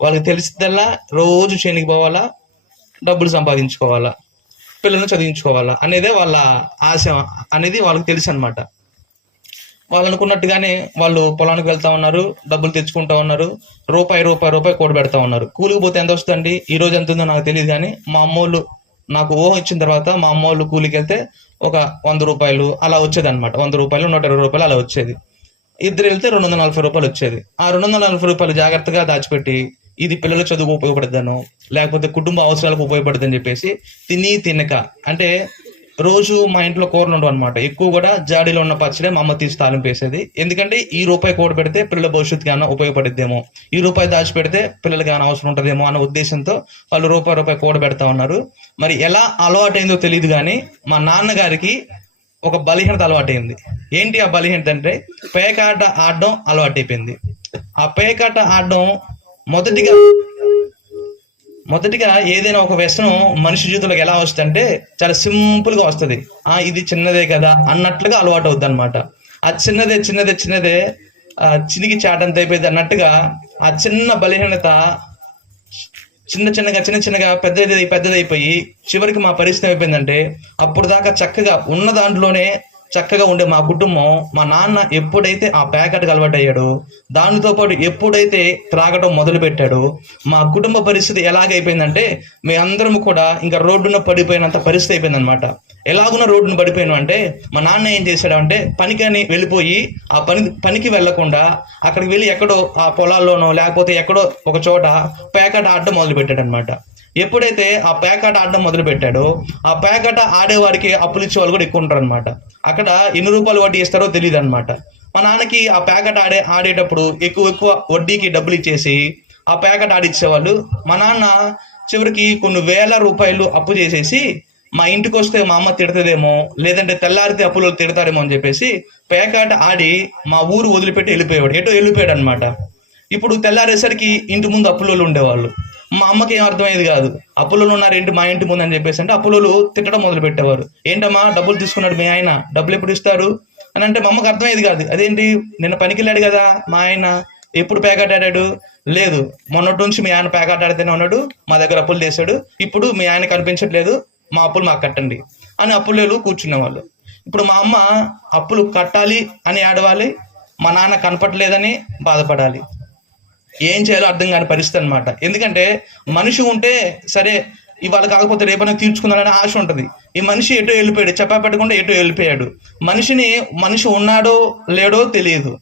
వాళ్ళకి తెలిసిందల్లా రోజు చేనికి పోవాలా, డబ్బులు సంపాదించుకోవాలా, పిల్లల్ని చదివించుకోవాలా అనేదే వాళ్ళ ఆశ అనేది వాళ్ళకి తెలుసు అనమాట. వాళ్ళు అనుకున్నట్టుగానే వాళ్ళు పొలానికి వెళ్తా ఉన్నారు, డబ్బులు తెచ్చుకుంటా ఉన్నారు, రూపాయి రూపాయి రూపాయి కూడబెడతా ఉన్నారు. కూలికి పోతే ఎంత వస్తుందండి, ఈ రోజు ఎంత ఉందో నాకు తెలియదు, కానీ మా అమ్మోళ్ళు నాకు ఊహ ఇచ్చిన తర్వాత మా అమ్మోళ్ళు కూలికి వెళ్తే ఒక 100 రూపాయలు అలా వచ్చేది అనమాట. 100 రూపాయలు, 120 రూపాయలు అలా వచ్చేది. ఇద్దరు వెళ్తే 240 రూపాయలు వచ్చేది. ఆ 240 రూపాయలు జాగ్రత్తగా దాచిపెట్టి ఇది పిల్లల చదువుకు ఉపయోగపడుతుందనో లేకపోతే కుటుంబ అవసరాలకు ఉపయోగపడుతుందని చెప్పేసి తినక, అంటే రోజు మా ఇంట్లో కూరలు ఉండవు అనమాట. ఎక్కువ కూడా జాడీలో ఉన్న పచ్చడే మా అమ్మ తీసి తాలింపు వేసేది. ఎందుకంటే ఈ రూపాయి కూడ పెడితే పిల్లల భవిష్యత్తుకి ఏమైనా ఉపయోగపడిద్దేమో, ఈ రూపాయి దాచి పెడితే పిల్లలకి ఏమైనా అవసరం ఉంటుందేమో అన్న ఉద్దేశంతో వాళ్ళు రూపాయి రూపాయి కూడ పెడతా ఉన్నారు. మరి ఎలా అలవాటైందో తెలియదు, కానీ మా నాన్నగారికి ఒక బలహీనత అలవాటైంది. ఏంటి ఆ బలహీనత అంటే పేకాట ఆడడం అలవాటైపోయింది. ఆ పేకాట ఆడడం మొదటిగా ఏదైనా ఒక వ్యసనం మనిషి జీవితంలోకి ఎలా వస్తుంది అంటే చాలా సింపుల్ గా వస్తుంది. ఇది చిన్నదే కదా అన్నట్లుగా అలవాటు అవుద్ది అనమాట. ఆ చిన్నదే చిన్నదే చిన్నదే చినికి చాటంత అయిపోయింది అన్నట్టుగా ఆ చిన్న బలహీనత చిన్న చిన్నగా పెద్దదైపోయి చివరికి మా పరిస్థితి అయిపోయిందంటే, అప్పుడు దాకా చక్కగా ఉన్న దాంట్లోనే చక్కగా ఉండే మా కుటుంబం, మా నాన్న ఎప్పుడైతే ఆ ప్యాకెట్కి అలవాటు అయ్యాడో, దానితో పాటు ఎప్పుడైతే త్రాగడం మొదలు పెట్టాడో, మా కుటుంబ పరిస్థితి ఎలాగైపోయిందంటే మీ అందరం కూడా ఇంకా రోడ్డున పడిపోయినంత పరిస్థితి అయిపోయింది అనమాట. ఎలాగున్న రోడ్డును పడిపోయాను అంటే మా నాన్న ఏం చేశాడు అంటే పనికని వెళ్ళిపోయి ఆ పనికి వెళ్లకుండా అక్కడికి వెళ్ళి ఎక్కడో ఆ పొలాల్లోనో లేకపోతే ఎక్కడో ఒక చోట ప్యాకెట్ ఆడడం మొదలు పెట్టాడు అనమాట. ఎప్పుడైతే ఆ పేకాట ఆడడం మొదలు పెట్టాడో, ఆ పేకాట ఆడేవారికి అప్పులు ఇచ్చే వాళ్ళు కూడా ఎక్కువ ఉంటారు అనమాట. అక్కడ ఎన్ని రూపాయలు వడ్డీ ఇస్తారో తెలియదు అనమాట. మా నాన్నకి ఆ పేకాట ఆడేటప్పుడు ఎక్కువ వడ్డీకి డబ్బులు ఇచ్చేసి ఆ పేకాట ఆడిచ్చేవాళ్ళు. మా నాన్న చివరికి కొన్ని వేల రూపాయలు అప్పు చేసేసి మా ఇంటికి వస్తే మా అమ్మ తిడతదేమో, లేదంటే తెల్లారితే అప్పులు తిడతారేమో అని చెప్పేసి పేకాట ఆడి మా ఊరు వదిలిపెట్టి వెళ్ళిపోయాడు అనమాట. ఇప్పుడు తెల్లారేసరికి ఇంటి ముందు అప్పులోళ్ళు ఉండేవాళ్ళు. మా అమ్మకి ఏం అర్థమయ్యేది కాదు. అప్పులలో ఉన్నారేంటి మా ఇంటి ముందు అని చెప్పేసి అంటే అప్పులోళ్ళు తిట్టడం మొదలు పెట్టేవారు. ఏంటమ్మా డబ్బులు తీసుకున్నాడు మీ ఆయన, డబ్బులు ఎప్పుడు ఇస్తారు అని అంటే మా అమ్మకి అర్థమయ్యేది కాదు. అదేంటి నిన్న పనికి వెళ్ళాడు కదా మా ఆయన, ఎప్పుడు పేకాట ఆడాడు? లేదు, మొన్నటి నుంచి మీ ఆయన పేకాట ఆడితేనే ఉన్నాడు, మా దగ్గర అప్పులు చేశాడు, ఇప్పుడు మీ ఆయన కనిపించట్లేదు, మా అప్పులు మాకు కట్టండి అని అప్పులు కూర్చునేవాళ్ళు. ఇప్పుడు మా అమ్మ అప్పులు కట్టాలి అని ఆడవాలి, మా నాన్న కనపట్లేదని బాధపడాలి. ఏం చేయాలో అర్థం కాని పరిస్థితి అనమాట. ఎందుకంటే మనిషి ఉంటే సరే ఇవాళ కాకపోతే రేపైనా తీర్చుకుందామనే ఆశ ఉంటుంది. ఈ మనిషి ఎటో వెళ్ళిపోయాడు, చెప్పా పెట్టకుండా ఎటో వెళ్ళిపోయాడు. మనిషి ఉన్నాడో లేడో తెలియదు,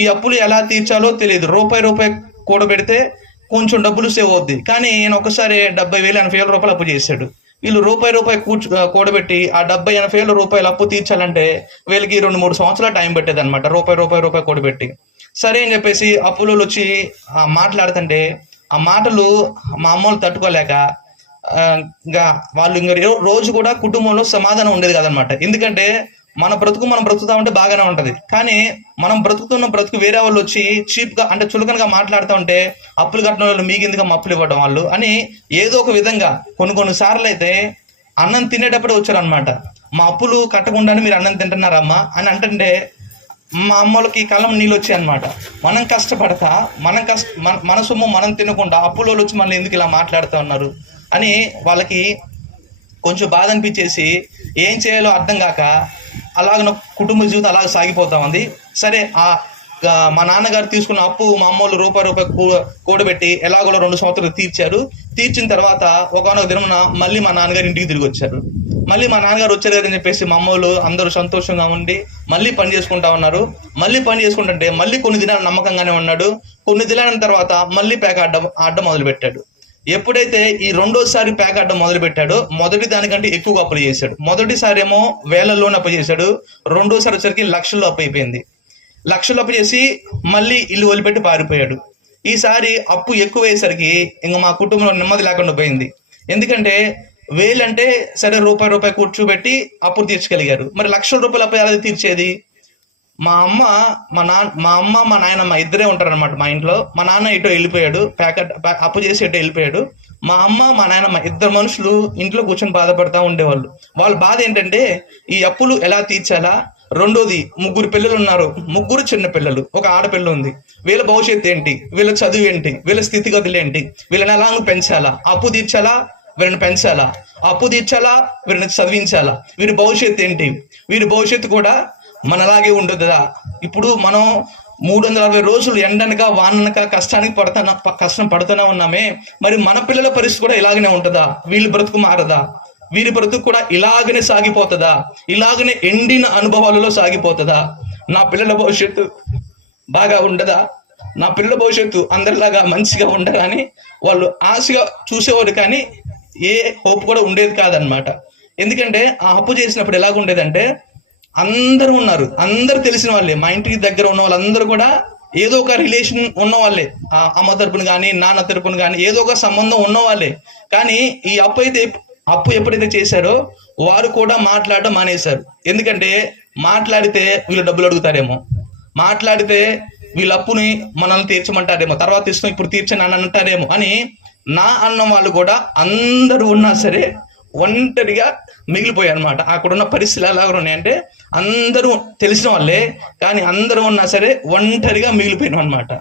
ఈ అప్పులు ఎలా తీర్చాలో తెలియదు. రూపాయి కూడబెడితే కొంచెం డబ్బులు సేవ్ అవుద్ది, కానీ ఈయన ఒకసారి 70,000 80,000 రూపాయలు అప్పు చేశాడు. వీళ్ళు రూపాయి కూడబెట్టి ఆ 70,000 80,000 రూపాయలు అప్పు తీర్చాలంటే వీళ్ళకి 2-3 సంవత్సరాలు టైం పెట్టేది అనమాట. రూపాయి కూడబెట్టి సరే అని చెప్పేసి అప్పులు వచ్చి మాట్లాడుతుంటే ఆ మాటలు మా అమ్మలు తట్టుకోలేక ఇంకా వాళ్ళు ఇంకా రోజు కూడా కుటుంబంలో సమాధానం ఉండేది కదనమాట. ఎందుకంటే మన బ్రతుకు మనం బ్రతుకుతా ఉంటే బాగానే ఉంటది, కానీ మనం బ్రతుకుతున్న బ్రతుకు వేరే వాళ్ళు వచ్చి చీప్ గా అంటే చులకనగా మాట్లాడుతూ ఉంటే అప్పులు కట్టిన వాళ్ళు మీకెందుకు అప్పులు ఇవ్వడం వాళ్ళు అని ఏదో ఒక విధంగా కొన్ని సార్లు అయితే అన్నం తినేటప్పుడే వచ్చారనమాట. మా అప్పులు కట్టకుండానే మీరు అన్నం తింటున్నారమ్మా అని అంటే మా అమ్మలకి కళ్ళం నీళ్ళు వచ్చాయి అనమాట. మనం కష్టపడతా మన సొమ్ము మనం తినకుండా అప్పులో వచ్చి మళ్ళీ ఎందుకు ఇలా మాట్లాడుతూ ఉన్నారు అని వాళ్ళకి కొంచెం బాధ అనిపించేసి ఏం చేయాలో అర్థం కాక అలాగ కుటుంబ జీవితం అలాగ సాగిపోతా ఉంది. సరే మా నాన్నగారు తీసుకున్న అప్పు మా అమ్మోళ్ళు రూపాయి కూడబెట్టి ఎలాగో 2 సంవత్సరాలు తీర్చారు. తీర్చిన తర్వాత ఒకనొక దినమున మళ్ళీ మా నాన్నగారు ఇంటికి తిరిగి వచ్చారు. మళ్ళీ మా నాన్నగారు వచ్చారు అని చెప్పేసి మా అమ్మోళ్ళు అందరూ సంతోషంగా ఉండి మళ్ళీ పని చేసుకుంటా ఉన్నారు. మళ్ళీ పని చేసుకుంటుంటే మళ్ళీ కొన్ని దినాలు నమ్మకంగానే ఉన్నాడు. కొన్ని దినాల తర్వాత మళ్ళీ పేక ఆడడం మొదలు పెట్టాడు. ఎప్పుడైతే ఈ రెండోసారి ప్యాక్ ఆడడం మొదలు పెట్టాడో మొదటి దానికంటే ఎక్కువగా అప్పులు చేశాడు. మొదటిసారి ఏమో వేలల్లోనే అప్పు చేశాడు, రెండోసారి వచ్చరికి లక్షల్లో అప్పు అయిపోయింది. లక్షలు అప్పు చేసి మళ్ళీ ఇల్లు వదిలిపెట్టి పారిపోయాడు. ఈసారి అప్పు ఎక్కువ అయ్యేసరికి ఇంకా మా కుటుంబంలో నెమ్మది లేకుండా పోయింది. ఎందుకంటే వేలంటే సరే రూపాయి కూర్చోబెట్టి అప్పు తీర్చగలిగారు, మరి లక్షల రూపాయలు అప్పు ఎలా తీర్చేది? మా అమ్మ మా నాయనమ్మ ఇద్దరే ఉంటారనమాట మా ఇంట్లో. మా నాన్న ఇటో వెళ్ళిపోయాడు, అప్పు చేసి ఇటో వెళ్ళిపోయాడు. మా అమ్మ మా నాయనమ్మ ఇద్దరు మనుషులు ఇంట్లో కూర్చొని బాధపడతా ఉండేవాళ్ళు. వాళ్ళ బాధ ఏంటంటే ఈ అప్పులు ఎలా తీర్చాలా, రెండోది 3 పిల్లలు ఉన్నారు, 3 చిన్న పిల్లలు, ఒక ఆడపిల్ల ఉంది. వీళ్ళ భవిష్యత్తు ఏంటి, వీళ్ళ చదువు ఏంటి, వీళ్ళ స్థితిగతులు ఏంటి, వీళ్ళని ఎలా పెంచాలా, అప్పు తీర్చాలా వీళ్ళని పెంచాలా, అప్పు తీర్చాలా వీళ్ళని చదివించాలా, వీరి భవిష్యత్తు ఏంటి, వీరి భవిష్యత్తు కూడా మనలాగే ఉంటుందా? ఇప్పుడు మనం 360 రోజులు ఎండనక వాననక కష్టం పడుతూనే ఉన్నామే, మరి మన పిల్లల పరిస్థితి కూడా ఇలాగనే ఉంటుందా? వీళ్ళ బ్రతుకు మారదా? వీరి బ్రతుకు కూడా ఇలాగనే సాగిపోతుందా? ఇలాగనే ఎండిన అనుభవాలలో సాగిపోతుందా? నా పిల్లల భవిష్యత్తు బాగా ఉండదా? నా పిల్లల భవిష్యత్తు అందరిలాగా మంచిగా ఉండదా అని వాళ్ళు ఆశగా చూసేవారు, కానీ ఏ హోప్ కూడా ఉండేది కాదనమాట. ఎందుకంటే ఆ అప్పు చేసినప్పుడు ఎలాగ ఉండేదంటే, అందరూ ఉన్నారు, అందరూ తెలిసిన వాళ్ళే, మా ఇంటికి దగ్గర ఉన్న వాళ్ళందరూ కూడా ఏదో ఒక రిలేషన్ ఉన్న వాళ్ళే, అమ్మ తరపున కానీ నాన్న తరపున కానీ ఏదో ఒక సంబంధం ఉన్న వాళ్ళే. కానీ ఈ అప్పు ఎప్పుడైతే చేశారో వారు కూడా మాట్లాడడం మానేశారు. ఎందుకంటే మాట్లాడితే వీళ్ళు డబ్బులు అడుగుతారేమో, మాట్లాడితే వీళ్ళ అప్పుని మనల్ని తీర్చమంటారేమో, తర్వాత ఇస్తాం ఇప్పుడు తీర్చని అని అంటారేమో అని నా అన్న వాళ్ళు కూడా అందరూ ఉన్నా సరే ఒంటరిగా మిగిలిపోయారు అనమాట. అక్కడున్న పరిస్థితులు ఎలాగ ఉన్నాయంటే అందరూ తెలిసిన వాళ్ళే, కానీ అందరూ ఉన్నా సరే ఒంటరిగా మిగిలిపోయినాం అనమాట.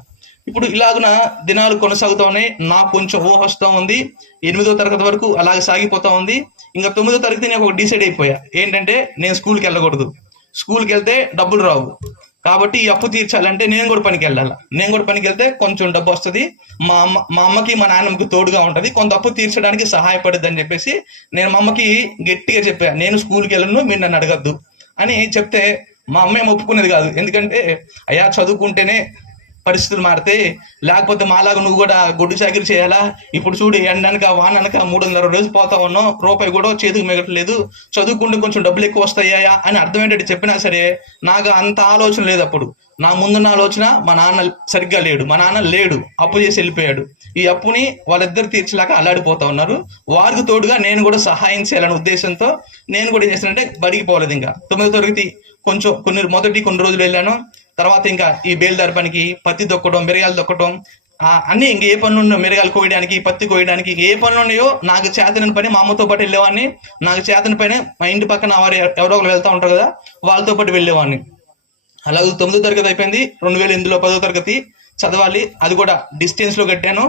ఇప్పుడు ఇలాగున దినాలు కొనసాగుతూనే నాకు కొంచెం ఊహ వస్తూ ఉంది. 8వ తరగతి వరకు అలాగే సాగిపోతా ఉంది. ఇంకా 9వ తరగతి నేను ఒక డిసైడ్ అయిపోయా, ఏంటంటే నేను స్కూల్కి వెళ్ళకూడదు, స్కూల్కి వెళ్తే డబ్బులు రావు, కాబట్టి ఈ అప్పు తీర్చాలంటే నేను కూడా పనికి వెళ్ళాలి. నేను కూడా పనికి వెళ్తే కొంచెం డబ్బు వస్తుంది, మా అమ్మకి మా నాన్నమ్మకి తోడుగా ఉంటుంది, కొంత అప్పు తీర్చడానికి సహాయపడుద్ది అని చెప్పేసి నేను మా అమ్మకి గట్టిగా చెప్పాను, నేను స్కూల్కి వెళ్ళను, మీరు నన్ను అడగద్దు అని చెప్తే మా అమ్మ ఏం ఒప్పుకునేది కాదు. ఎందుకంటే అయ్యా చదువుకుంటేనే పరిస్థితులు మారితే, లేకపోతే మాలాగా నువ్వు కూడా గొడ్డు చాకిరి చేయాలా, ఇప్పుడు చూడు ఎండనక వాననక 300 రోజులు పోతా ఉన్నావు, రూపాయి కూడా చేతికి మిగట్లేదు, చదువుకుంటే కొంచెం డబ్బులు ఎక్కువ వస్తాయా అని అర్థమయ్యేటట్టు చెప్పినా సరే నాకు అంత ఆలోచన లేదు. అప్పుడు నా ముందున్న ఆలోచన, మా నాన్న సరిగ్గా లేడు, మా నాన్న లేడు, అప్పు చేసి వెళ్ళిపోయాడు, ఈ అప్పుని వాళ్ళిద్దరు తీర్చలేక అల్లాడిపోతా ఉన్నారు, వారికి తోడుగా నేను కూడా సహాయం చేయాలనే ఉద్దేశంతో నేను కూడా ఏం చేస్తానంటే బడికి పోలేదు. ఇంకా 9వ తరగతి కొన్ని రోజులు వెళ్ళాను. తర్వాత ఇంకా ఈ బేల్దారి పనికి, పత్తి దొక్కడం, మిరగాయలు దొక్కడం, అన్ని ఇంక ఏ పనులు ఉన్నాయో, మిరగాయలు కోయడానికి, పత్తి కోయడానికి ఏ పనులు ఉన్నాయో నాకు చేతన పని మా అమ్మతో పాటు వెళ్ళేవాడిని. నాకు చేతన పైన మా ఇంటి పక్కన ఎవరో ఒకరు వెళ్తా ఉంటారు కదా, వాళ్ళతో పాటు వెళ్ళేవాడిని. అలాగే 9వ తరగతి అయిపోయింది. 2008లో 10వ తరగతి చదవాలి, అది కూడా డిస్టెన్స్ లో కట్టాను.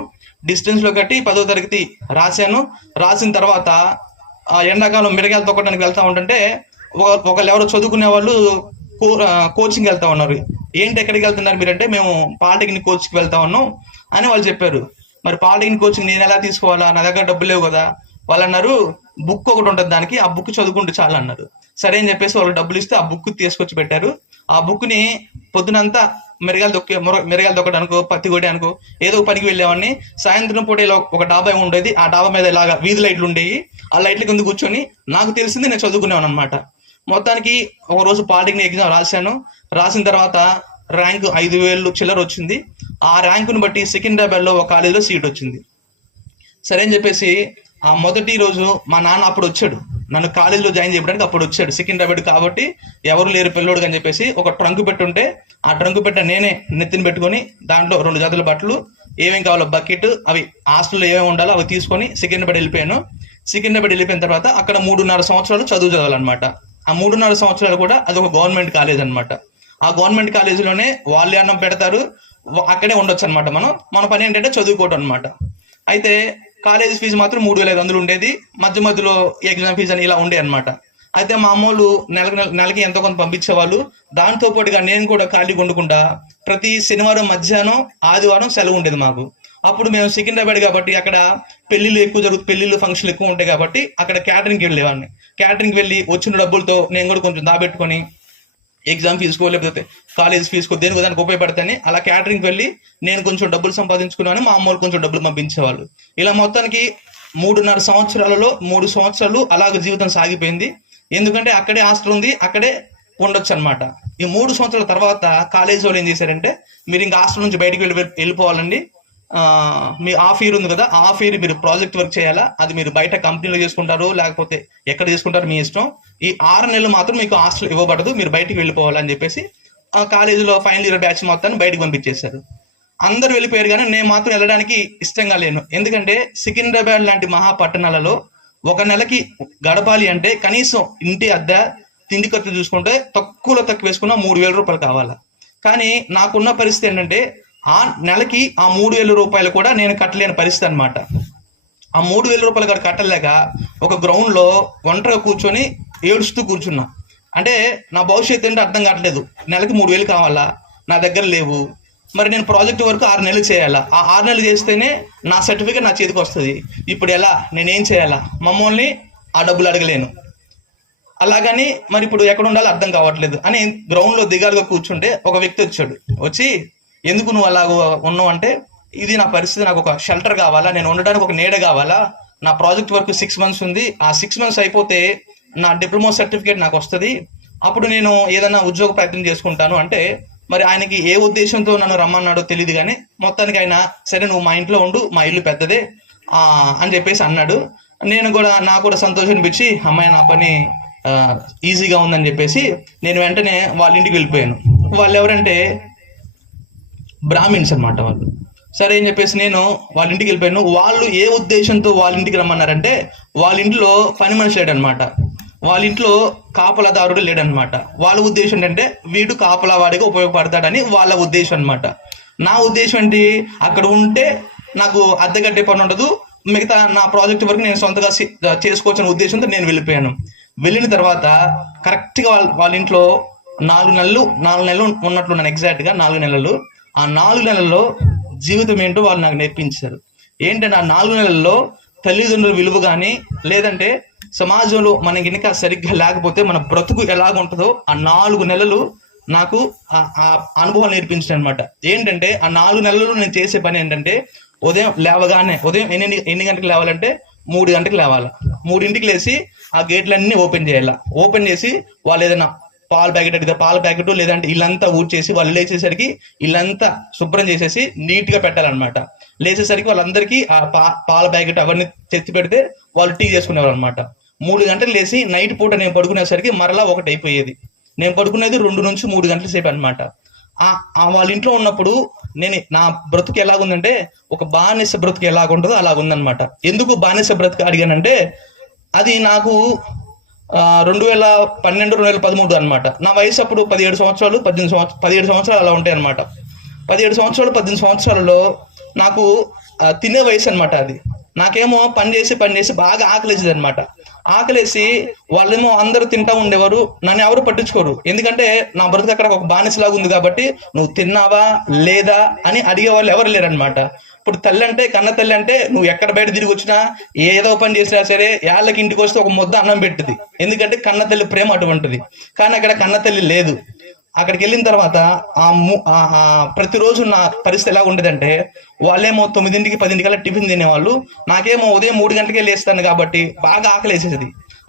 డిస్టెన్స్ లో కట్టి 10వ తరగతి రాశాను. రాసిన తర్వాత ఎండాకాలం మిరగాయలు తొక్కడానికి వెళ్తా ఉంటుంటే ఒకళ్ళు ఎవరో చదువుకునే వాళ్ళు కోచింగ్ వెళ్తా ఉన్నారు. ఏంటి ఎక్కడికి వెళ్తున్నారు మీరంటే, మేము పాలిటెక్నిక్ కోచింగ్కి వెళ్తా ఉన్నాం అని వాళ్ళు చెప్పారు. మరి పాలిటెక్నిక్ కోచింగ్ నేను ఎలా తీసుకోవాలా, నా దగ్గర డబ్బులు లేవు కదా. వాళ్ళు అన్నారు బుక్ ఒకటి ఉంటుంది దానికి, ఆ బుక్ చదువుకుంటూ చాలా అన్నారు. సరే అని చెప్పేసి వాళ్ళు డబ్బులు ఇస్తే ఆ బుక్ తీసుకొచ్చి పెట్టారు. ఆ బుక్ని పొద్దునంతా మిరగాయలు దొక్కడానికో, పత్తి కొట్టడానికో ఏదో పనికి వెళ్ళేవాడిని. సాయంత్రం పూట ఒక డాబా ఉండేది, ఆ డాబా మీద ఇలాగా వీధి లైట్లు ఉండేవి, ఆ లైట్ల కింద కూర్చొని నాకు తెలిసింది నేను చదువుకునేవాను అనమాట. మొత్తానికి ఒక రోజు పాలిటెక్నిక్ ఎగ్జామ్ రాశాను. రాసిన తర్వాత ర్యాంక్ 5,000 చిల్లర వచ్చింది. ఆ ర్యాంకును బట్టి సికింద్రాబాద్లో ఒక కాలేజీలో సీట్ వచ్చింది. సరే అని చెప్పేసి ఆ మొదటి రోజు మా నాన్న అప్పుడు వచ్చాడు, నన్ను కాలేజీలో జాయిన్ చేయడానికి అప్పుడు వచ్చాడు. సికింద్రాబాద్ కాబట్టి ఎవరు లేరు పిల్లోడు అని చెప్పేసి ఒక ట్రంక్ పెట్టుంటే ఆ ట్రంక్ పెట్ట నేనే నెత్తిని పెట్టుకొని దాంట్లో 2 జతల బట్టలు, ఏమేమి కావాలో బకెట్, అవి హాస్టల్లో ఏమేమి ఉండాలో అవి తీసుకొని సికింద్రాబాద్ వెళ్ళిపోయాను. సికింద్రాబాద్ వెళ్ళిపోయిన తర్వాత అక్కడ 3.5 సంవత్సరాలు చదవాలన్నమాట. ఆ 3.5 సంవత్సరాలు కూడా అది ఒక గవర్నమెంట్ కాలేజ్ అనమాట. ఆ గవర్నమెంట్ కాలేజీలోనే వాళ్ళే అన్నం పెడతారు, అక్కడే ఉండొచ్చు అనమాట. మన పని ఏంటంటే చదువుకోవడం అనమాట. అయితే కాలేజ్ ఫీజు మాత్రం 3,500 ఉండేది, మధ్య మధ్యలో ఎగ్జామ్ ఫీజు అని ఇలా ఉండే అనమాట. అయితే మా అమ్మోళ్ళు నెలకి ఎంతో కొంత పంపించేవాళ్ళు. దాంతో పాటుగా నేను కూడా ఖాళీ ఉండకుండా ప్రతి శనివారం మధ్యాహ్నం, ఆదివారం సెలవు ఉండేది మాకు. అప్పుడు మేము సికింద్రాబాద్ కాబట్టి అక్కడ పెళ్లిళ్ళు ఫంక్షన్లు ఎక్కువ ఉంటాయి కాబట్టి అక్కడ క్యాటరింగ్కి వెళ్ళేవాడిని. క్యాటరింగ్కి వెళ్ళి వచ్చిన డబ్బులతో నేను కూడా కొంచెం దాబెట్టుకొని ఎగ్జామ్ ఫీజుకో లేకపోతే కాలేజ్ ఫీజుకో దేనికో దానికి ఉపయోగపడతాయని అలా క్యాటరింగ్కి వెళ్ళి నేను కొంచెం డబ్బులు సంపాదించుకున్నాను, మా అమ్మోళ్ళు కొంచెం డబ్బులు పంపించేవాళ్ళు. ఇలా మొత్తానికి 3.5 సంవత్సరాలలో 3 సంవత్సరాలు అలాగ జీవితం సాగిపోయింది. ఎందుకంటే అక్కడే హాస్టల్ ఉంది, అక్కడే ఉండొచ్చు అనమాట. ఈ 3 సంవత్సరాల తర్వాత కాలేజ్ వాళ్ళు ఏం చేశారంటే, మీరు ఇంకా హాస్టల్ నుంచి బయటకు వెళ్ళిపోవాలండి, మీ హాఫ్ ఇయర్ ఉంది కదా, హాఫ్ ఇయర్ మీరు ప్రాజెక్ట్ వర్క్ చేయాలా, అది మీరు బయట కంపెనీలో చేసుకుంటారు లేకపోతే ఎక్కడ చేసుకుంటారు మీ ఇష్టం, ఈ 6 నెలలు మాత్రం మీకు హాస్టల్ ఇవ్వబడదు, మీరు బయటికి వెళ్ళిపోవాలని చెప్పేసి ఆ కాలేజీలో ఫైనల్ ఇయర్ బ్యాచ్ మొత్తాన్ని బయటకు పంపించేశారు. అందరూ వెళ్ళిపోయారు, కానీ నేను మాత్రం వెళ్ళడానికి ఇష్టంగా లేను. ఎందుకంటే సికింద్రాబాద్ లాంటి మహాపట్టణాలలో 1 నెలకి గడపాలి అంటే కనీసం ఇంటి అద్దె, తిండి ఖర్చు చూసుకుంటే తక్కువ వేసుకున్న 3,000 రూపాయలు కావాలా. కానీ నాకున్న పరిస్థితి ఏంటంటే ఆ నెలకి ఆ 3,000 రూపాయలు కూడా నేను కట్టలేని పరిస్థితి అనమాట. ఆ 3,000 రూపాయలు కూడా కట్టలేక ఒక గ్రౌండ్లో ఒంటరిగా కూర్చొని ఏడుస్తూ కూర్చున్నా. అంటే నా భవిష్యత్తు ఏంటో అర్థం కావట్లేదు. నెలకి 3,000 కావాలా, నా దగ్గర లేవు. మరి నేను ప్రాజెక్ట్ వరకు 6 నెలలు చేయాలా, ఆ 6 నెలలు చేస్తేనే నా సర్టిఫికేట్ నా చేతికి వస్తుంది. ఇప్పుడు ఎలా, నేనేం చేయాలా, మమ్మల్ని ఆ డబ్బులు అడగలేను. అలాగని మరి ఇప్పుడు ఎక్కడ ఉండాలో అర్థం కావట్లేదు అని గ్రౌండ్లో దిగాలుగా కూర్చుంటే ఒక వ్యక్తి వచ్చి ఎందుకు నువ్వు అలా ఉన్నావు అంటే, ఇది నా పరిస్థితి, నాకు ఒక షెల్టర్ కావాలా, నేను ఉండడానికి ఒక నీడ కావాలా, నా ప్రాజెక్ట్ వర్క్ 6 మంత్స్ ఉంది, ఆ 6 మంత్స్ అయిపోతే నా డిప్లొమా సర్టిఫికేట్ నాకు వస్తుంది, అప్పుడు నేను ఏదైనా ఉద్యోగ ప్రయత్నం చేసుకుంటాను అంటే, మరి ఆయనకి ఏ ఉద్దేశంతో నన్ను రమ్మన్నాడో తెలియదు కానీ మొత్తానికి ఆయన సరే నువ్వు మా ఇంట్లో ఉండు, మా ఇల్లు పెద్దదే అని చెప్పేసి అన్నాడు. నాకు కూడా సంతోషం అనిపించి అమ్మాయి నా పని ఈజీగా ఉందని చెప్పేసి నేను వెంటనే వాళ్ళ ఇంటికి వెళ్ళిపోయాను. వాళ్ళు ఎవరంటే బ్రాహ్మిన్స్ అనమాట వాళ్ళు. సరే అని చెప్పేసి నేను వాళ్ళ ఇంటికి వెళ్ళిపోయాను. వాళ్ళు ఏ ఉద్దేశంతో వాళ్ళ ఇంటికి రమ్మన్నారంటే, వాళ్ళ ఇంట్లో పని మనిషి లేడనమాట, వాళ్ళ ఇంట్లో కాపలాదారుడు లేడనమాట. వాళ్ళ ఉద్దేశం ఏంటంటే వీడు కాపలా వాడిగా ఉపయోగపడతాడని వాళ్ళ ఉద్దేశం అనమాట. నా ఉద్దేశం ఏంటి, అక్కడ ఉంటే నాకు అద్దె కట్టే పని ఉండదు, మిగతా నా ప్రాజెక్ట్ వరకు నేను సొంతగా చేసుకోవచ్చనే ఉద్దేశంతో నేను వెళ్ళిపోయాను. వెళ్ళిన తర్వాత కరెక్ట్గా వాళ్ళ ఇంట్లో 4 నెలలు ఉన్నట్లున్నాను, ఎగ్జాక్ట్గా 4 నెలలు. ఆ 4 నెలల్లో జీవితం ఏంటో వాళ్ళు నాకు నేర్పించారు. ఏంటంటే ఆ 4 నెలల్లో తల్లిదండ్రుల విలువ కానీ, లేదంటే సమాజంలో మనకి ఇంకా సరిగ్గా లేకపోతే మన బ్రతుకు ఎలాగుంటుందో ఆ 4 నెలలు నాకు ఆ అనుభవం నేర్పించారు అనమాట. ఏంటంటే ఆ 4 నెలలు నేను చేసే పని ఏంటంటే, ఉదయం ఎన్ని గంటలకు లేవాలంటే 3 గంటలకు లేవాలి. 3ంటికి లేచి ఆ గేట్లన్నీ ఓపెన్ చేయాలి. ఓపెన్ చేసి వాళ్ళు ఏదైనా పాల ప్యాకెట్ అడిగితే పాల ప్యాకెట్, లేదంటే ఇల్లంతా ఊడ్చేసి వాళ్ళు లేచేసరికి ఇల్లంతా శుభ్రం చేసేసి నీట్గా పెట్టాలన్నమాట. లేచేసరికి వాళ్ళందరికీ ఆ పాల ప్యాకెట్ అవన్నీ తెచ్చి పెడితే వాళ్ళు టీ చేసుకునేవాళ్ళు అనమాట. 3 గంటలు లేచి నైట్ పూట నేను పడుకునేసరికి మరలా 1 అయిపోయేది. నేను పడుకునేది 2 నుంచి 3 గంటల సేపు అనమాట. వాళ్ళ ఇంట్లో ఉన్నప్పుడు నా బ్రతుకు ఎలాగుందంటే, ఒక బానిస బ్రతుకు ఎలాగుంటుందో అలాగుందనమాట. ఎందుకు బానిస బ్రతుకు అడిగానంటే, అది నాకు 2012, 2013 అనమాట. నా వయసు అప్పుడు 17 సంవత్సరాలు 17 సంవత్సరాలు అలా ఉంటాయి అనమాట. 17 సంవత్సరాలు 18 సంవత్సరాలలో నాకు తినే వయసు అనమాట అది. నాకేమో పని చేసి బాగా ఆకలేసేది అనమాట. ఆకలేసి వాళ్ళేమో అందరూ తింటా ఉండేవారు, నన్ను ఎవరు పట్టించుకోరు. ఎందుకంటే నా బ్రతుకు అక్కడ ఒక బానిసలాగా ఉంది కాబట్టి, నువ్వు తిన్నావా లేదా అని అడిగే వాళ్ళు ఎవరు లేరనమాట. ఇప్పుడు కన్న తల్లి అంటే నువ్వు ఎక్కడ బయట తిరిగి వచ్చినా ఏదో పని చేసినా సరే ఏళ్ళకి ఇంటికి వస్తే ఒక ముద్ద అన్నం పెట్టింది. ఎందుకంటే కన్న తల్లి ప్రేమ అటువంటిది. కానీ అక్కడ కన్న తల్లి లేదు. అక్కడికి వెళ్ళిన తర్వాత ప్రతిరోజు నా పరిస్థితి ఎలా ఉండేదంటే, వాళ్ళేమో 9ంటికి 10ంటికల్లా టిఫిన్ తినేవాళ్ళు, నాకేమో ఉదయం 3 గంటలకే లేస్తాను కాబట్టి బాగా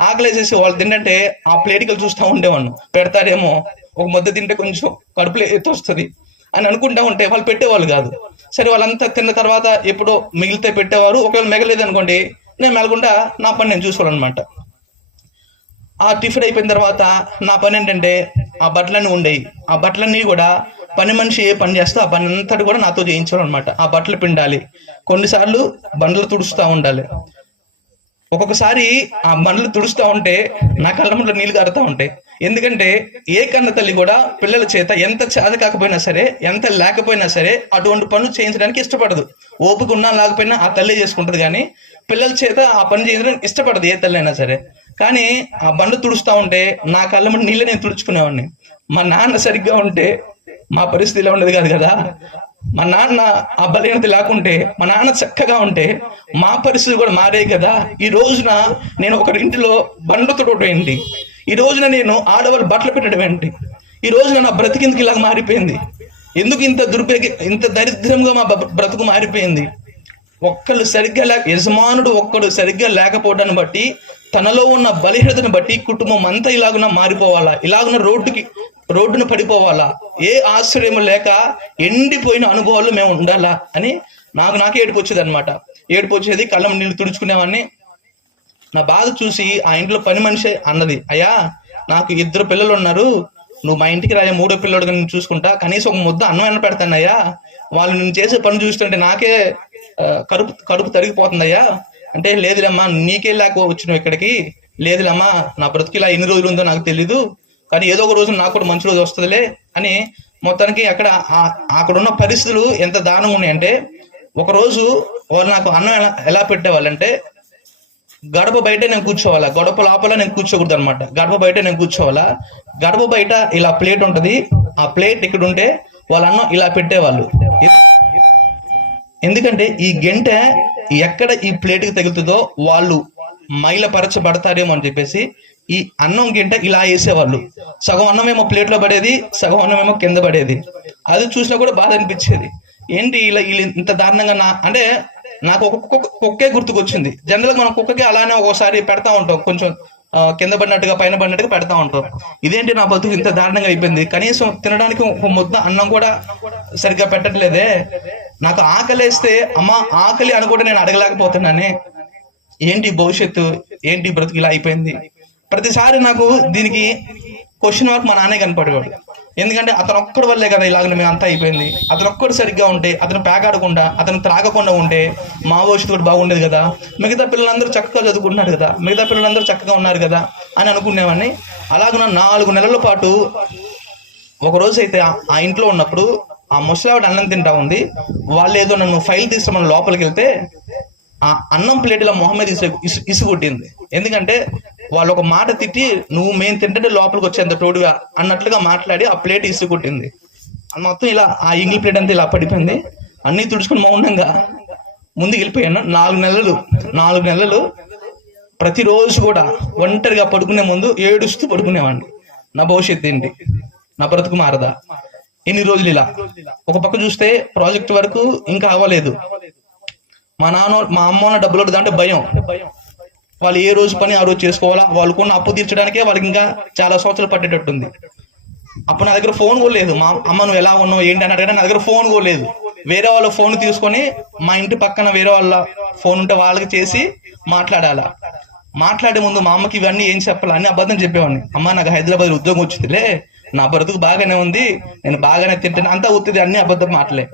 ఆకలేసేసి వాళ్ళు తింటే ఆ ప్లేటికలు చూస్తూ ఉండేవాళ్ళు. పెడతారేమో, ఒక ముద్ద తింటే కొంచెం కడుపులో వస్తుంది అని అనుకుంటా ఉంటే వాళ్ళు పెట్టేవాళ్ళు కాదు. సరే వాళ్ళంతా తిన్న తర్వాత ఎప్పుడో మిగిలితే పెట్టేవారు. ఒకవేళ మిగలేదు అనుకోండి, నేను మెలకుండా నా పని నేను చూసుకోవాలన్నమాట. ఆ టిఫిన్ అయిపోయిన తర్వాత నా పని ఏంటంటే, ఆ బట్టలన్నీ ఉండేవి. ఆ బట్టలన్నీ కూడా పని మనిషి ఏ పని చేస్తే ఆ పని అంతటి కూడా నాతో చేయించాలన్నమాట. ఆ బట్టలు పిండాలి, కొన్నిసార్లు బండ్లు తుడుస్తూ ఉండాలి. ఒక్కొక్కసారి ఆ బండ్లు తుడుస్తూ ఉంటే నా కళ్ళ ముందు నీళ్ళు కారుతూ ఉంటాయి. ఎందుకంటే ఏ కన్న తల్లి కూడా పిల్లల చేత ఎంత చేత కాకపోయినా సరే, ఎంత లేకపోయినా సరే అటువంటి పనులు చేయించడానికి ఇష్టపడదు. ఓపిక ఉన్నా లేకపోయినా ఆ తల్లి చేసుకుంటది, కానీ పిల్లల చేత ఆ పని చేయడానికి ఇష్టపడదు ఏ తల్లి అయినా సరే. కానీ ఆ బండ్లు తుడుస్తూ ఉంటే నా కళ్ళ ముందు నీళ్ళు నేను తుడుచుకునేవాడిని. మా నాన్న సరిగ్గా ఉంటే మా పరిస్థితి ఇలా ఉండదు కాదు కదా. మా నాన్న ఆ బలహీనత లేకుంటే, మా నాన్న చక్కగా ఉంటే మా పరిస్థితులు కూడా మారే కదా. ఈ రోజున నేను ఒకరి ఇంటిలో బండ్లు తుడవడం ఏంటి, ఈ రోజున నేను ఆడవాళ్ళు బట్టలు పెట్టడం ఏంటి, ఈ రోజున నా బ్రతికిందుకు ఇలా మారిపోయింది. ఎందుకు ఇంత దరిద్రంగా మా బ్రతుకు మారిపోయింది? యజమానుడు ఒక్కడు సరిగ్గా లేకపోవడాన్ని బట్టి, తనలో ఉన్న బలహీనతను బట్టి కుటుంబం అంతా ఇలాగున మారిపోవాలా, ఇలాగున రోడ్డును పడిపోవాలా, ఏ ఆశ్రయం లేక ఎండిపోయిన అనుభవాలు మేము ఉండాలా అని నాకే ఏడుపు వచ్చేది అనమాట. ఏడుపు వచ్చేది, కళ్ళం నీళ్ళు తుడుచుకునేవాడిని. నా బాధ చూసి ఆ ఇంట్లో పని మనిషి అన్నది, అయ్యా నాకు 2 పిల్లలు ఉన్నారు, నువ్వు మా ఇంటికి రాయా, 3వ పిల్లడుగా నేను చూసుకుంటా, కనీసం ఒక ముద్ద అన్నం పెడతానయ్యా, వాళ్ళు నేను చేసే పని చూస్తుంటే నాకే కడుపు తరిగిపోతుందయ్యా అంటే, లేదులేమ్మా నీకే లేక వచ్చినావు ఇక్కడికి, లేదులేమ్మా నా బ్రతుకు ఇలా ఎన్ని రోజులు ఉందో నాకు తెలీదు, కానీ ఏదో ఒక రోజు నాకు కూడా మంచి రోజు వస్తుందిలే అని మొత్తానికి అక్కడ ఉన్న పరిస్థితులు ఎంత దారుణంగా ఉన్నాయంటే, ఒకరోజు వాళ్ళు నాకు అన్నం ఎలా పెట్టేవాళ్ళంటే, గడప బయట నేను కూర్చోవాలా, గడప లోపల నేను కూర్చోకూడదు అనమాట. గడప బయట నేను కూర్చోవాలా, గడప బయట ఇలా ప్లేట్ ఉంటది, ఆ ప్లేట్ ఇక్కడ ఉంటే వాళ్ళ అన్నం ఇలా పెట్టేవాళ్ళు. ఎందుకంటే ఈ గంటె ఎక్కడ ఈ ప్లేట్కి తగులుతుందో వాళ్ళు మైలపరచబడతారేమో అని చెప్పేసి ఈ అన్నం గింట ఇలా వేసేవాళ్ళు. సగం అన్నమేమో ప్లేట్లో పడేది, సగం అన్నమేమో కింద పడేది. అది చూసినా కూడా బాధ అనిపించేది. ఏంటి ఇలా ఇంత దారుణంగా అంటే నాకు ఒక కుక్కే గుర్తుకొచ్చింది. జనరల్గా మనం కుక్కకి అలానే ఒకసారి పెడతా ఉంటాం, కొంచెం కింద పడినట్టుగా పైన పడినట్టుగా పెడతా ఉంటాం. ఇదేంటి నా బతుకు ఇంత దారుణంగా అయిపోయింది, కనీసం తినడానికి ఒక ముద్ద అన్నం కూడా సరిగ్గా పెట్టట్లేదే. నాకు ఆకలేస్తే అమ్మ ఆకలి అని కూడా నేను అడగలేకపోతున్నానే. ఏంటి భవిష్యత్తు, ఏంటి బ్రతుకు ఇలా అయిపోయింది. ప్రతిసారి నాకు దీనికి క్వశ్చన్ మార్క్ మా నాన్నే కనపడేవాడు. ఎందుకంటే అతను ఒక్కడి వల్లే కదా ఇలాగ మేము అంతా అయిపోయింది. అతను ఒక్కడు సరిగ్గా ఉంటే, అతను పేకాడకుండా, అతను త్రాగకుండా ఉంటే మా భవిష్యత్తు కూడా బాగుండేది కదా, మిగతా పిల్లలందరూ చక్కగా చదువుకుంటున్నారు కదా, మిగతా పిల్లలందరూ చక్కగా ఉన్నారు కదా అని అనుకునేవాడిని. అలాగున్న 4 నెలల పాటు ఒకరోజు అయితే ఆ ఇంట్లో ఉన్నప్పుడు ఆ ముసలావిడ అన్నం తింటా ఉంది. వాళ్ళు ఏదో నన్ను ఫైల్ తీస్తామని లోపలికి వెళ్తే ఆ అన్నం ప్లేట్లో మొహమ్మద్ ఇసుగుట్టింది. ఎందుకంటే వాళ్ళు ఒక మాట తిట్టి, నువ్వు మేము తింటే లోపలికి వచ్చేంత తోడుగా అన్నట్లుగా మాట్లాడి ఆ ప్లేట్ ఇసుగుట్టింది. మొత్తం ఇలా ఆ ఇంగిల్ ప్లేట్ అంతా ఇలా పడిపోయింది. అన్నీ తుడుచుకుని మౌనంగా ముందుకు వెళ్ళిపోయాను. 4 నెలలు ప్రతిరోజు కూడా ఒంటరిగా పడుకునే ముందు ఏడుస్తూ పడుకునేవాడిని. నా భవిష్యత్తు ఏంటి, నా బ్రతుకు మారదా, ఎన్ని రోజులు ఇలా. ఒక పక్క చూస్తే ప్రాజెక్ట్ వరకు ఇంకా అవ్వలేదు. మా అమ్మ డబ్బులు అంటే భయం. వాళ్ళు ఏ రోజు పని ఆ రోజు చేసుకోవాలా, వాళ్ళకున్న అప్పు తీర్చడానికే వాళ్ళకి ఇంకా చాలా సంవత్సరాలు పట్టేటట్టుంది. అప్పుడు నా దగ్గర ఫోన్ కూడా లేదు. మా అమ్మ నువ్వు ఎలా ఉన్నావు ఏంటి అని అడగడానికి నా దగ్గర ఫోన్ కూడా లేదు. వేరే వాళ్ళ ఫోన్ తీసుకొని మా ఇంటి పక్కన వేరే వాళ్ళ ఫోన్ ఉంటే వాళ్ళకి చేసి మాట్లాడాలా. మాట్లాడే ముందు మా అమ్మకి ఇవన్నీ ఏం చెప్పాలి అని అబద్ధం చెప్పేవాడిని. అమ్మ నాకు హైదరాబాద్ ఉద్యోగం వచ్చిందిలే, నా బ్రతుకు బాగానే ఉంది, నేను బాగానే తింటాను, అంతా అవుతుంది, అన్ని అబద్ధం మాటలే.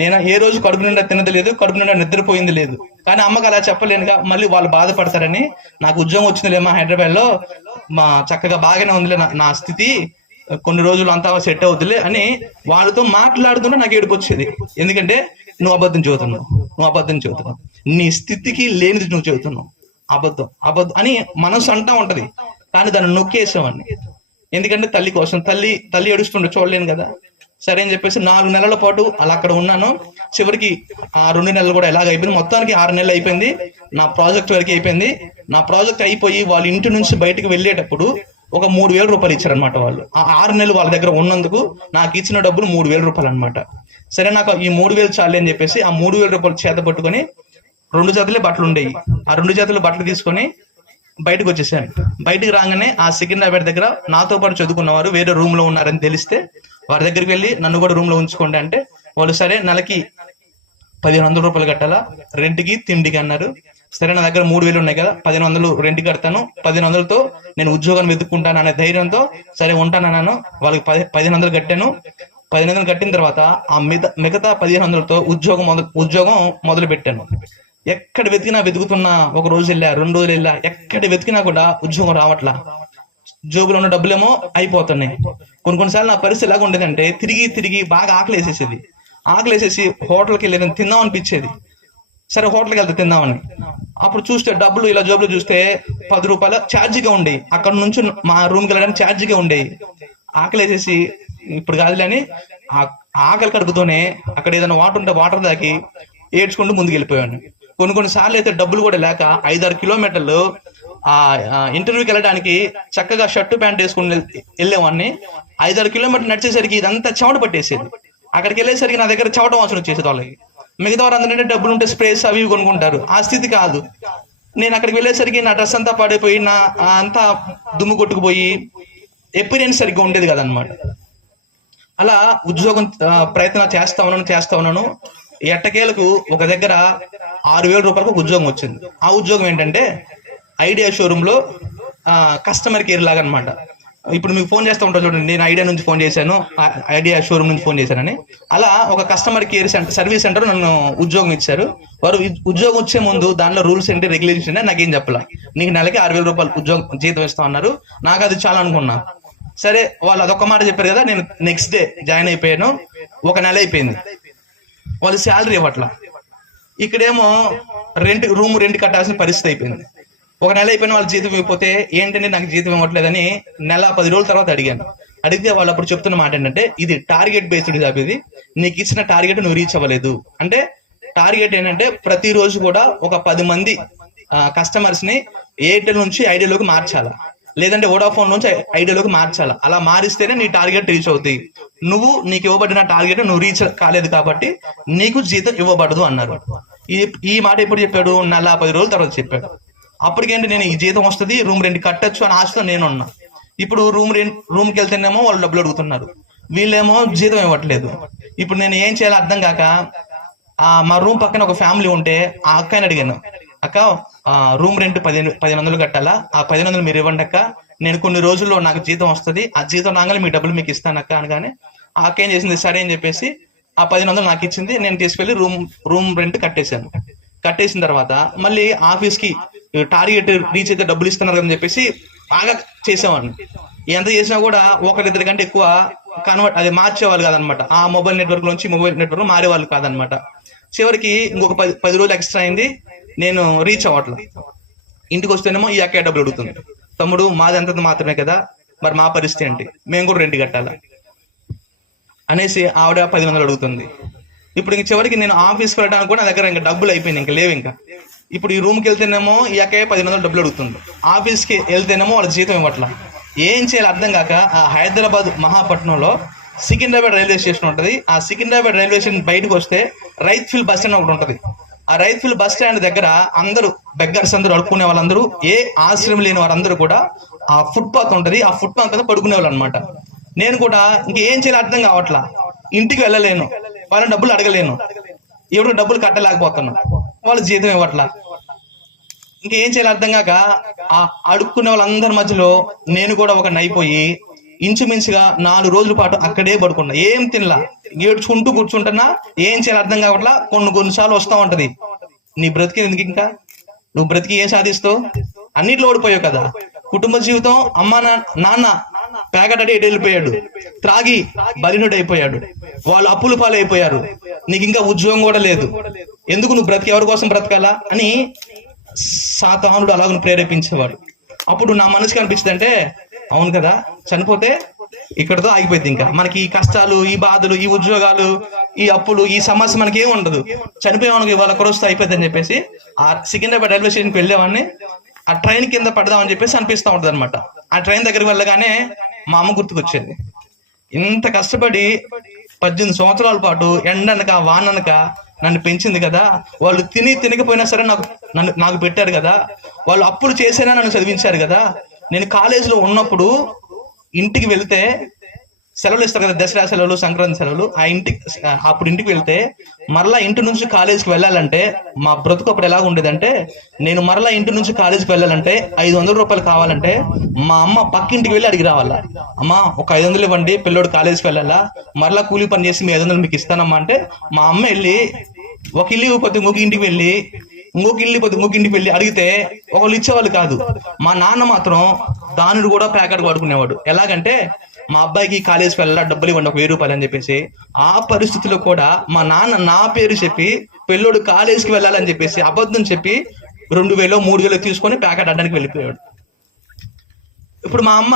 నేను ఏ రోజు కడుపు నిండా తినది లేదు, కడుపు నిండా నిద్రపోయింది లేదు. కానీ అమ్మకి అలా చెప్పలేనుగా, మళ్ళీ వాళ్ళు బాధపడతారని. నాకు ఉద్యోగం వచ్చిందిలేమా హైదరాబాద్ లో, మా చక్కగా బాగానే ఉందిలే నా స్థితి, కొన్ని రోజులు అంతా సెట్ అవుతులే అని వాళ్ళతో మాట్లాడుతుంటే నాకు ఏడుపు వచ్చేది. ఎందుకంటే నువ్వు అబద్ధం చెబుతున్నావు, నీ స్థితికి లేనిది నువ్వు చెబుతున్నావు, అబద్ధం అని మనసు అంటా ఉంటది. కానీ దాన్ని నొక్కేసేవాడిని. ఎందుకంటే తల్లి కోసం, తల్లి ఏడుస్తుండే చూడలేను కదా. సరే అని చెప్పేసి 4 నెలల పాటు అలా అక్కడ ఉన్నాను. చివరికి ఆ 2 నెలలు కూడా ఎలాగ అయిపోయింది, మొత్తానికి 6 నెలలు అయిపోయింది. నా ప్రాజెక్ట్ వరకు అయిపోయింది. నా ప్రాజెక్ట్ అయిపోయి వాళ్ళ ఇంటి నుంచి బయటకు వెళ్ళేటప్పుడు ఒక 3,000 రూపాయలు ఇచ్చారనమాట వాళ్ళు. ఆ 6 నెలలు వాళ్ళ దగ్గర ఉన్నందుకు నాకు ఇచ్చిన డబ్బులు 3,000 రూపాయలు అనమాట. సరే నాకు ఈ 3,000 చాలు అని చెప్పేసి ఆ 3,000 రూపాయలు చేత పట్టుకొని 2 జతలే బట్టలు ఉండేవి. ఆ 2 జతలు బట్టలు తీసుకొని బయటకు వచ్చేసాను. బయటకు రాగానే ఆ సికింద్రాబాద్ దగ్గర నాతో పాటు చదువుకున్నవారు వేరే రూమ్ లో ఉన్నారని తెలిస్తే వారి దగ్గరికి వెళ్ళి నన్ను కూడా రూమ్ లో ఉంచుకోండి అంటే వాళ్ళు సరే నెలకి 1,500 రూపాయలు కట్టాలా, రెంట్కి తిండికి అన్నారు. సరే నా దగ్గర 3,000 ఉన్నాయి కదా, 1,500 రెంట్ కడతాను, 1,500తో నేను ఉద్యోగాన్ని వెతుక్కుంటాను అనే ధైర్యంతో సరే ఉంటానన్నాను. వాళ్ళకి 1,500 కట్టాను. 1,500 కట్టిన తర్వాత ఆ మిగతా 1,500తో ఉద్యోగం మొదలు పెట్టాను. ఎక్కడ వెతుకుతున్నా, ఒక రోజు వెళ్ళా, 2 రోజులు వెళ్ళా, ఎక్కడ వెతికినా కూడా ఉద్యోగం రావట్లా. జోబులో ఉన్న డబ్బులేమో అయిపోతున్నాయి. కొన్నిసార్లు నా పరిస్థితి ఎలాగ ఉండేదంటే తిరిగి బాగా ఆకలేసేసి హోటల్కి వెళ్ళి తిందాం అనిపించేది. సరే హోటల్కి వెళ్తే తిందామని అప్పుడు చూస్తే డబ్బులు ఇలా జోబులో చూస్తే 10 రూపాయలు ఛార్జీగా ఉండేవి. అక్కడ నుంచి మా రూమ్కి వెళ్ళడానికి ఛార్జీగా ఉండేవి. ఆకలేసేసి ఇప్పుడు కాదులేని ఆకలి కడుపుతోనే అక్కడ ఏదైనా వాటర్ ఉంటే వాటర్ దాకి ఏడ్చుకుంటూ ముందుకు వెళ్ళిపోయాను. కొన్నిసార్లు అయితే డబ్బులు కూడా లేక 5-6 కిలోమీటర్లు ఆ ఇంటర్వ్యూకి వెళ్ళడానికి చక్కగా షర్టు ప్యాంట్ వేసుకుని వెళ్ళేవాడిని. 5-6 కిలోమీటర్లు నడిచేసరికి ఇదంతా చెమట పట్టేసేది. అక్కడికి వెళ్ళేసరికి నా దగ్గర చెమట వాసన వచ్చేసేది వాళ్ళకి. మిగతా వారు అందరంటే డబ్బులు ఉంటే స్ప్రేస్ అవి కొనుక్కుంటారు, ఆ స్థితి కాదు. నేను అక్కడికి వెళ్ళేసరికి నా డ్రెస్ అంతా పడిపోయి నా అంతా దుమ్ము కొట్టుకుపోయి ఎక్స్పీరియన్స్ సరిగ్గా ఉండేది కదనమాట. అలా ఉద్యోగం ప్రయత్నం చేస్తా ఉన్నాను. ఎట్టకేలకు ఒక దగ్గర 6,000 రూపాయలకు ఒక ఉద్యోగం వచ్చింది. ఆ ఉద్యోగం ఏంటంటే ఐడియా షోరూమ్ లో కస్టమర్ కేర్ లాగా అనమాట. ఇప్పుడు మీకు ఫోన్ చేస్తూ ఉంటాను చూడండి, నేను ఐడియా నుంచి ఫోన్ చేశాను, ఐడియా షోరూమ్ నుంచి ఫోన్ చేశానని. అలా ఒక కస్టమర్ కేర్ సర్వీస్ సెంటర్ నన్ను ఉద్యోగం ఇచ్చారు. వారు ఉద్యోగం వచ్చే ముందు దానిలో రూల్స్ ఏంటి, రెగ్యులేషన్ నాకేం చెప్పాల, నీకు నెలకి 6,000 రూపాయలు జీతం ఇస్తా ఉన్నారు. నాకు అది చాలా అనుకున్నా. సరే వాళ్ళు అదొక మాట చెప్పారు కదా, నేను నెక్స్ట్ డే జాయిన్ అయిపోయాను. ఒక నెల అయిపోయింది, వాళ్ళు శాలరీ ఇవ్వట్లా. ఇక్కడేమో రూమ్ రెంట్ కట్టాల్సిన పరిస్థితి అయిపోయింది. ఒక నెల అయిపోయిన వాళ్ళ జీతం ఇవ్వకపోతే ఏంటంటే నాకు జీతం ఇవ్వట్లేదని నెల 10 రోజుల తర్వాత అడిగాను. అడిగితే వాళ్ళు అప్పుడు చెప్తున్న మాట ఏంటంటే, ఇది టార్గెట్ బేస్డ్ జాబ్, ఇది నీకు ఇచ్చిన టార్గెట్ నువ్వు రీచ్ అవ్వలేదు. అంటే టార్గెట్ ఏంటంటే ప్రతిరోజు కూడా ఒక 10 మంది కస్టమర్స్ ని ఎయిర్టెల్ నుంచి ఐడియాలోకి మార్చాలా, లేదంటే వోడాఫోన్ నుంచి ఐడియాలోకి మార్చాలా. అలా మారిస్తేనే నీ టార్గెట్ రీచ్ అవుతాయి. నీకు ఇవ్వబడిన టార్గెట్ నువ్వు రీచ్ కాలేదు కాబట్టి నీకు జీతం ఇవ్వబడదు అన్నారు. ఈ మాట ఎప్పుడు చెప్పాడు? నెల 10 రోజుల తర్వాత చెప్పాడు. అప్పటికేంటి, నేను ఈ జీతం వస్తుంది, రూమ్ రెంట్ కట్టచ్చు అని ఆశతో నేను ఉన్నా. ఇప్పుడు రూమ్కి వెళ్తేనేమో వాళ్ళు డబ్బులు అడుగుతున్నారు, వీళ్ళేమో జీతం ఇవ్వట్లేదు. ఇప్పుడు నేను ఏం చేయాలో అర్థం కాక మా రూమ్ పక్కన ఒక ఫ్యామిలీ ఉంటే ఆ అక్కని అడిగాను, అక్క రూమ్ రెంట్ 1500 కట్టాలా, ఆ 1500 మీరు ఇవ్వండి అక్క, నేను కొన్ని రోజుల్లో నాకు జీతం వస్తుంది, ఆ జీతం రాగానే మీ డబ్బులు మీకు ఇస్తాను అక్క అనగానే ఆ అక్క ఏం చేసింది, సరే అని చెప్పేసి ఆ 1500 నాకు ఇచ్చింది. నేను తీసుకెళ్లి రూమ్ రెంట్ కట్టేశాను. కట్టేసిన తర్వాత మళ్ళీ ఆఫీస్కి టార్గెట్ రీచ్ అయితే డబ్బులు ఇస్తున్నారు అని చెప్పేసి బాగా చేసేవాడిని. ఎంత చేసినా కూడా ఒకరిద్దరి కంటే ఎక్కువ అది మార్చేవాళ్ళు కాదనమాట. ఆ మొబైల్ నెట్వర్క్ నుంచి మొబైల్ నెట్వర్క్ మారేవాళ్ళు కాదనమాట. చివరికి ఇంకొక 10 రోజులు ఎక్స్ట్రా అయింది, నేను రీచ్ అవ్వట్లా. ఇంటికి వస్తేనేమో ఈ అక్క డబ్బులు అడుగుతుంది, తమ్ముడు మాది అంత మాత్రమే కదా, మరి మా పరిస్థితి ఏంటి, మేము కూడా రెంట్ కట్టాలా అనేసి ఆవిడ 10,000 అడుగుతుంది. ఇప్పుడు ఇంక చివరికి నేను ఆఫీస్కి వెళ్ళడానికి కూడా నా దగ్గర ఇంకా డబ్బులు అయిపోయింది, ఇంకా లేవు. ఇంకా ఇప్పుడు ఈ రూమ్కి వెళ్తేనేమో ఈ అక్క 10,000 డబ్బులు అడుగుతుంది, ఆఫీస్కి వెళ్తేనేమో వాళ్ళ జీతం ఇవ్వట్లా. ఏం చేయాలి అర్థం కాక ఆ హైదరాబాద్ మహాపట్నంలో సికింద్రాబాద్ రైల్వే స్టేషన్ ఉంటుంది. ఆ సికింద్రాబాద్ రైల్వే స్టేషన్ బయటకు వస్తే రైత్ ఫీల్డ్ బస్ స్టాండ్ ఒకటి ఉంటుంది. ఆ రైత్ ఫీల్డ్ బస్ స్టాండ్ దగ్గర అందరూ బెగ్గర్స్ అందరూ అడుక్కునే వాళ్ళందరూ, ఏ ఆశ్రయం లేని వారందరూ కూడా ఆ ఫుట్పాత్ ఉంటుంది, ఆ ఫుట్పాత్ మీద పడుకునే వాళ్ళు అనమాట. నేను కూడా ఇంకేం చేయాలి అర్థం కావట్లా, ఇంటికి వెళ్ళలేను, వాళ్ళని డబ్బులు అడగలేను, ఎవరికి డబ్బులు కట్టలేకపోతున్నా, వాళ్ళు జీతం ఇవ్వట్లా. ఇంకేం చేయాలి అర్థం కాక ఆ అడుక్కునే వాళ్ళందరి మధ్యలో నేను కూడా ఒక నైపోయి ఇంచుమించుగా 4 రోజుల పాటు అక్కడే పడుకున్నా, ఏం తినలా, ఏడ్చుకుంటూ కూర్చుంటున్నా. ఏం చేయాలి అర్థం కావట్లా. కొన్నిసార్లు వస్తా ఉంటది, నీ బ్రతికి ఎందుకు, ఇంకా నువ్వు బ్రతికి ఏం సాధిస్తావు, అన్నిట్లో ఓడిపోయావు కదా. కుటుంబ జీవితం, అమ్మ నాన్న ప్యాకెట్ అడి ఎటు వెళ్ళిపోయాడు, త్రాగి బలినుడు అయిపోయాడు, వాళ్ళు అప్పులు పాలైపోయారు, నీకు ఇంకా ఉద్యోగం కూడా లేదు, ఎందుకు నువ్వు బ్రతికి ఎవరి కోసం బ్రతకాలా అని సాతానుడు అలాగను ప్రేరేపించేవాడు. అప్పుడు నా మనసుకి అనిపించింది అంటే, అవును కదా, చనిపోతే ఇక్కడతో ఆగిపోయింది, ఇంకా మనకి ఈ కష్టాలు, ఈ బాధలు, ఈ ఉద్యోగాలు, ఈ అప్పులు, ఈ సమస్య మనకి ఏమి ఉండదు, చనిపోయేవానికి ఇవాళ ఒక రోజుతో అయిపోయింది అని చెప్పేసి ఆ సికింద్రాబాద్ రైల్వే స్టేషన్కి వెళ్ళేవాడిని. ఆ ట్రైన్ కింద పడదామని చెప్పేసి అనిపిస్తూ ఉంటుంది అనమాట. ఆ ట్రైన్ దగ్గరికి వెళ్ళగానే మా అమ్మ గుర్తుకొచ్చేది. ఇంత కష్టపడి 18 సంవత్సరాల పాటు ఎండనక వాననక నన్ను పెంచింది కదా, వాళ్ళు తినకపోయినా సరే నాకు పెట్టారు కదా, వాళ్ళు అప్పులు చేసినా నన్ను చదివించారు కదా. నేను కాలేజీలో ఉన్నప్పుడు ఇంటికి వెళ్తే సెలవులు ఇస్తారు కదా, దసరా సెలవులు, సంక్రాంతి సెలవులు, అప్పుడు ఇంటికి వెళ్తే మరలా ఇంటి నుంచి కాలేజీకి వెళ్ళాలంటే మా బ్రతుకు అప్పుడు ఎలా ఉండేదంటే, నేను మరలా ఇంటి నుంచి కాలేజీకి వెళ్ళాలంటే 500 రూపాయలు కావాలంటే మా అమ్మ పక్కింటికి వెళ్ళి అడిగి రావాలా, అమ్మ ఒక 500 ఇవ్వండి, పిల్లోడు కాలేజీకి వెళ్ళాలా, మరలా కూలీ పని చేసి మీ 500 మీకు ఇస్తానమ్మా అంటే మా అమ్మ వెళ్ళి ఒక ఇల్లు ఇవ్వకపోతే ఇంకొక ఇంటికి వెళ్ళి, ఇంకొక ఇంటికి వెళ్ళి అడిగితే ఒకళ్ళు ఇచ్చేవాళ్ళు కాదు. మా నాన్న మాత్రం దానిని కూడా ప్యాకెట్ వాడుకునేవాడు. ఎలాగంటే, మా అబ్బాయికి కాలేజీకి వెళ్ళాలా, డబ్బులు ఇవ్వండి ఒక 1000 రూపాయలు అని చెప్పేసి. ఆ పరిస్థితిలో కూడా మా నాన్న నా పేరు చెప్పి పిల్లోడు కాలేజీకి వెళ్ళాలని చెప్పేసి అబద్ధం చెప్పి 2000 3000 తీసుకొని ప్యాకెట్ అడ్డానికి వెళ్ళిపోయాడు. ఇప్పుడు మా అమ్మ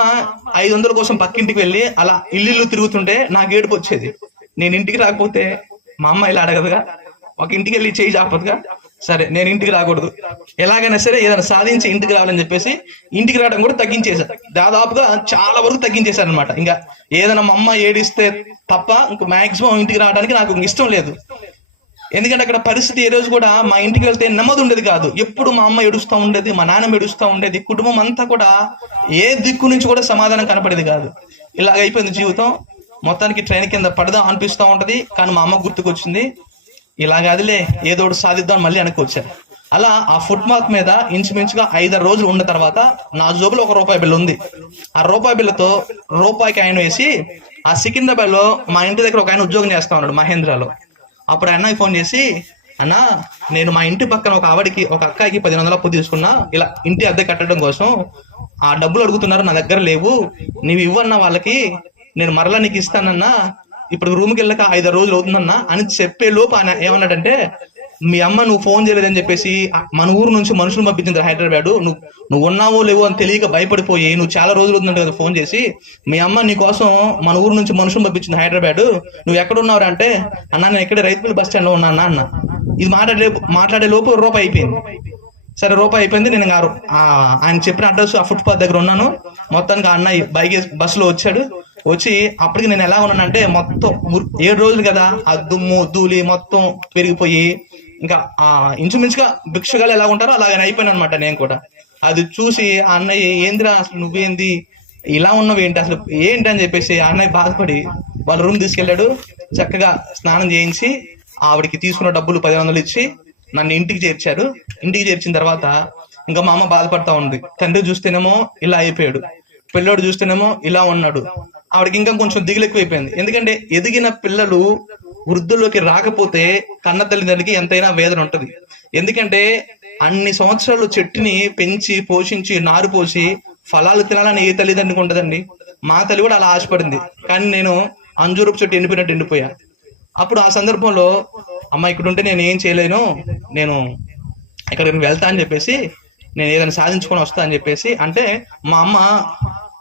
500 కోసం పక్కింటికి వెళ్ళి అలా ఇల్లు తిరుగుతుంటే నాకు ఏడుపు వచ్చేది. నేను ఇంటికి రాకపోతే మా అమ్మ ఇలా అడగదుగా, ఒక ఇంటికి వెళ్ళి చేయి చాపదుగా, సరే నేను ఇంటికి రాకూడదు, ఎలాగైనా సరే ఏదైనా సాధించి ఇంటికి రావాలని చెప్పేసి ఇంటికి రావడం కూడా తగ్గించేశారు. దాదాపుగా చాలా వరకు తగ్గించేశారు అనమాట. ఇంకా ఏదైనా మా అమ్మ ఏడిస్తే తప్ప ఇంక మాక్సిమం ఇంటికి రావడానికి నాకు ఇష్టం లేదు. ఎందుకంటే అక్కడ పరిస్థితి ఏ రోజు కూడా మా ఇంటికి వెళ్తే నెమ్మది ఉండేది కాదు. ఎప్పుడు మా అమ్మ ఏడుస్తూ ఉండేది, మా నాన్న ఏడుస్తూ ఉండేది, కుటుంబం అంతా కూడా ఏ దిక్కు నుంచి కూడా సమాధానం కనపడేది కాదు. ఇలాగ అయిపోయింది జీవితం. మొత్తానికి ట్రైన్ కింద పడదాం అనిపిస్తూ ఉంటది, కానీ మా అమ్మ గుర్తుకొచ్చింది, ఇలాగ అదిలే ఏదో ఒకటి సాధిద్దాం మళ్ళీ అనుకొచ్చారు. అలా ఆ ఫుట్పాత్ మీద ఇంచుమించుగా 5-6 రోజులు ఉన్న తర్వాత నా జోబులో ఒక రూపాయి బిల్లు ఉంది. ఆ రూపాయి బిల్లుతో రూపాయికి ఆయన వేసి ఆ సికింద్రాబాద్ లో మా ఇంటి దగ్గర ఒక ఆయన ఉద్యోగం చేస్తా ఉన్నాడు, మహేంద్రలో. అప్పుడు ఆయన ఫోన్ చేసి, అన్నా నేను మా ఇంటి పక్కన ఒక ఆవిడకి ఒక అక్కాయికి 1500 అప్పు తీసుకున్నా, ఇలా ఇంటి అద్దె కట్టడం కోసం. ఆ డబ్బులు అడుగుతున్నారు, నా దగ్గర లేవు, నీవు ఇవ్వన్నా వాళ్ళకి, నేను మరలా నీకు ఇస్తానన్నా, ఇప్పుడు రూమ్కి వెళ్ళక 5 రోజులు అవుతుందన్నా అని చెప్పే లోపు ఆయన ఏమన్నాడంటే, మీ అమ్మ నువ్వు ఫోన్ చేయలేదని చెప్పేసి మన ఊరు నుంచి మనుషులు పంపించింది హైదరాబాద్, నువ్వు ఉన్నావో లేవో అని తెలియక భయపడిపోయి నువ్వు చాలా రోజులు అవుతుందంట కదా ఫోన్ చేసి, మీ అమ్మ నీ కోసం మన ఊరు నుంచి మనుషులు పంపించింది హైదరాబాద్, నువ్వు ఎక్కడ ఉన్నావు అంటే, అన్న నేను ఇక్కడ రైతుపల్లి బస్ స్టాండ్ లో ఉన్నా అన్న. ఇది మాట్లాడే లోపు రూపాయి అయిపోయింది. సరే రూపాయి అయిపోయింది. నేను ఆయన చెప్పిన అడ్రస్ ఆ ఫుట్పాత్ దగ్గర ఉన్నాను. మొత్తానికి ఆ అన్నయ్య బస్సులో వచ్చాడు. వచ్చి అప్పటికి నేను ఎలా ఉన్నానంటే, మొత్తం 7 రోజులు కదా, ఆ దుమ్ము ధూళి మొత్తం పెరిగిపోయి ఇంకా ఇంచుమించుగా భిక్షగాలు ఎలా ఉంటారో అలాగని అయిపోయాను అనమాట నేను కూడా. అది చూసి ఆ అన్నయ్య, ఏందిరా అసలు నువ్వేంది ఇలా ఉన్నావు ఏంటి అసలు ఏంటి అని చెప్పేసి ఆ అన్నయ్య బాధపడి వాళ్ళ రూమ్ తీసుకెళ్ళాడు. చక్కగా స్నానం చేయించి ఆవిడికి తీసుకున్న డబ్బులు 1500 ఇచ్చి నన్ను ఇంటికి చేర్చారు. ఇంటికి చేర్చిన తర్వాత ఇంకా మా అమ్మ బాధపడతా ఉంది. తండ్రి చూస్తేనేమో ఇలా అయిపోయాడు, పిల్లోడు చూస్తేనేమో ఇలా ఉన్నాడు. ఆవిడకి ఇంకా కొంచెం దిగులు ఎక్కువైపోయింది. ఎందుకంటే ఎదిగిన పిల్లలు వృద్ధుల్లోకి రాకపోతే కన్న తల్లిదండ్రులకి ఎంతైనా వేదన ఉంటది. ఎందుకంటే అన్ని సంవత్సరాలు చెట్టుని పెంచి పోషించి నారు పోసి ఫలాలు తినాలని ఏ తల్లిదండ్రికి ఉంటదండి. మా తల్లి కూడా అలా ఆశపడింది. కానీ నేను అంజూరపు చెట్టు ఎండిపోయినట్టు ఎండిపోయా. అప్పుడు ఆ సందర్భంలో అమ్మ ఇక్కడ ఉంటే నేను ఏం చేయలేను, నేను ఇక్కడికి వెళ్తా అని చెప్పేసి, నేను ఏదైనా సాధించుకొని వస్తా అని చెప్పేసి అంటే, మా అమ్మ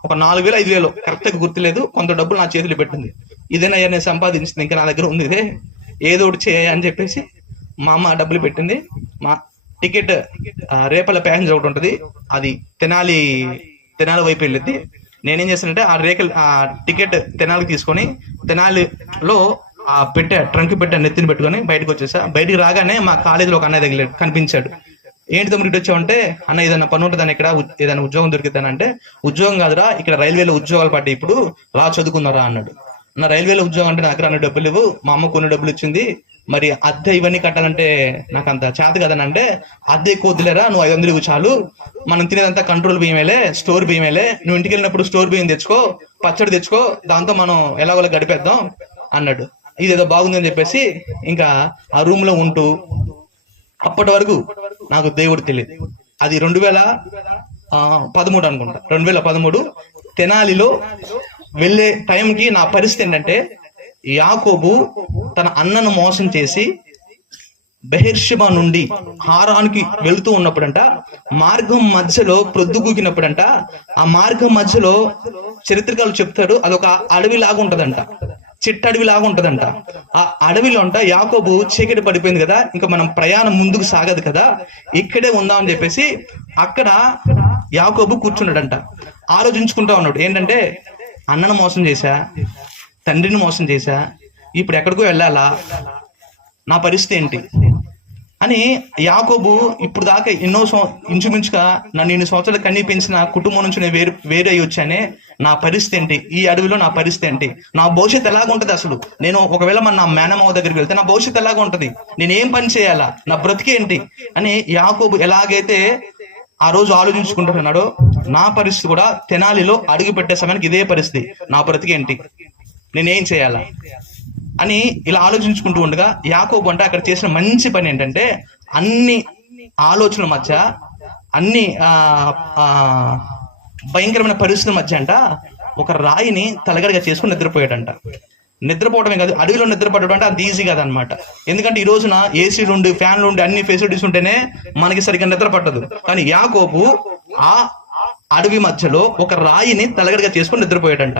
ఒక 4000-5000 కరెక్ట్ గా గుర్తులేదు, కొంత డబ్బులు నా చేతులు పెట్టింది. ఇదేనా నేను సంపాదించింది, ఇంకా నా దగ్గర ఉంది, ఇదే ఏదో ఒకటి చేయ అని చెప్పేసి మా అమ్మ డబ్బులు పెట్టింది. మా టికెట్ రేపల ప్యాసింజర్ ఒకటి ఉంటుంది, అది తెనాలి వైపు వెళ్ళింది. నేనేం చేస్తానంటే ఆ టికెట్ తెనాలికి తీసుకొని తెనాలిలో ట్రంక్ నెత్తిని పెట్టుకొని బయటకు వచ్చేసా. బయటికి రాగానే మా కాలేజీలో ఒక అన్నయ్య తగిలాడు, కనిపించాడు. ఏంటి తమ్ముడు ఇటు వచ్చావంటే, అన్న ఏదైనా పని ఉంటుందని, ఇక్కడ ఏదైనా ఉద్యోగం దొరికిద్దానంటే, ఉద్యోగం కాదురా ఇక్కడ రైల్వేలో ఉద్యోగాలు పడ్డాయి, ఇప్పుడు రా చదువుకున్నారా అన్నాడు. నా రైల్వేలో ఉద్యోగం అంటే నా దగ్గర అన్ని డబ్బులు లేవు, మా అమ్మ కొన్ని డబ్బులు ఇచ్చింది, మరి అద్దె ఇవన్నీ కట్టాలంటే నాకు అంత చేత కదని అంటే, అద్దె ఎక్కువ వద్దులేరా, నువ్వు 500 ఇవ్వు చాలు, మనం తినేదంతా కంట్రోల్ బియ్యమేలే, స్టోర్ బియ్యమేలే, నువ్వు ఇంటికి వెళ్ళినప్పుడు స్టోర్ బియ్యం తెచ్చుకో, పచ్చడి తెచ్చుకో, దాంతో మనం ఎలాగోలా గడిపేద్దాం అన్నాడు. ఇదేదో బాగుందని చెప్పేసి ఇంకా ఆ రూమ్ లో ఉంటూ, అప్పటి వరకు నాకు దేవుడు తెలియదు. అది 2013 అనుకుంటా, 2013 తెనాలిలో వెళ్ళే టైంకి నా పరిస్థితి ఏంటంటే, యాకోబు తన అన్నను మోసం చేసి బెహెర్షెబా నుండి హారానికి వెళ్తూ ఉన్నప్పుడంట, మార్గం మధ్యలో ప్రొద్దుగూకినప్పుడంట, ఆ మార్గం మధ్యలో చరిత్రకారులు చెప్తాడు అదొక అడవి లాగా ఉంటదంట, చిట్టడవి లాగా ఉంటదంట. ఆ అడవిలో అంట యాకోబు చీకటి పడిపోయింది కదా, ఇంకా మనం ప్రయాణం ముందుకు సాగదు కదా, ఇక్కడే ఉందామని చెప్పేసి అక్కడ యాకోబు కూర్చున్నాడంట. ఆలోచించుకుంటా ఉన్నాడు, ఏంటంటే అన్నను మోసం చేశా, తండ్రిని మోసం చేశా, ఇప్పుడు ఎక్కడికో వెళ్ళాలా, నా పరిస్థితి ఏంటి అని. యాకోబు ఇప్పుడు దాకా ఇంచుమించుగా నన్ను 2 సంవత్సరాలు కన్నీ పెంచిన కుటుంబం నుంచి నేను వేరు అయ్యి వచ్చానే, నా పరిస్థితి ఏంటి, ఈ అడవిలో నా పరిస్థితి ఏంటి, నా భవిష్యత్తు ఎలాగుంటది, అసలు నేను ఒకవేళ నా మేనమావ దగ్గరికి వెళ్తే నా భవిష్యత్తు ఎలాగ ఉంటది, నేనేం పని చేయాలా, నా బ్రతికేంటి అని యాకోబు ఎలాగైతే ఆ రోజు ఆలోచించుకుంటున్నాడో, నా పరిస్థితి కూడా తెనాలిలో అడుగు పెట్టే సమయానికి ఇదే పరిస్థితి, నా బ్రతికేంటి, నేనేం చేయాలా అని ఇలా ఆలోచించుకుంటూ ఉండగా, యాకోబు అంటే అక్కడ చేసిన మంచి పని ఏంటంటే, అన్ని ఆలోచనల మధ్య, అన్ని భయంకరమైన పరిస్థితుల మధ్య అంట ఒక రాయిని తలగడగా చేసుకుని నిద్రపోయాడంట. నిద్రపోవడమే కాదు, అడవిలో నిద్రపడడం అంటే అంత ఈజీ కాదనమాట. ఎందుకంటే ఈ రోజున ఏసీలు ఉండి ఫ్యాన్లు ఉండి అన్ని ఫెసిలిటీస్ ఉంటేనే మనకి సరిగ్గా నిద్ర పట్టదు. కానీ యాకోబు ఆ అడవి మధ్యలో ఒక రాయిని తలగడగా చేసుకుని నిద్రపోయాడంట.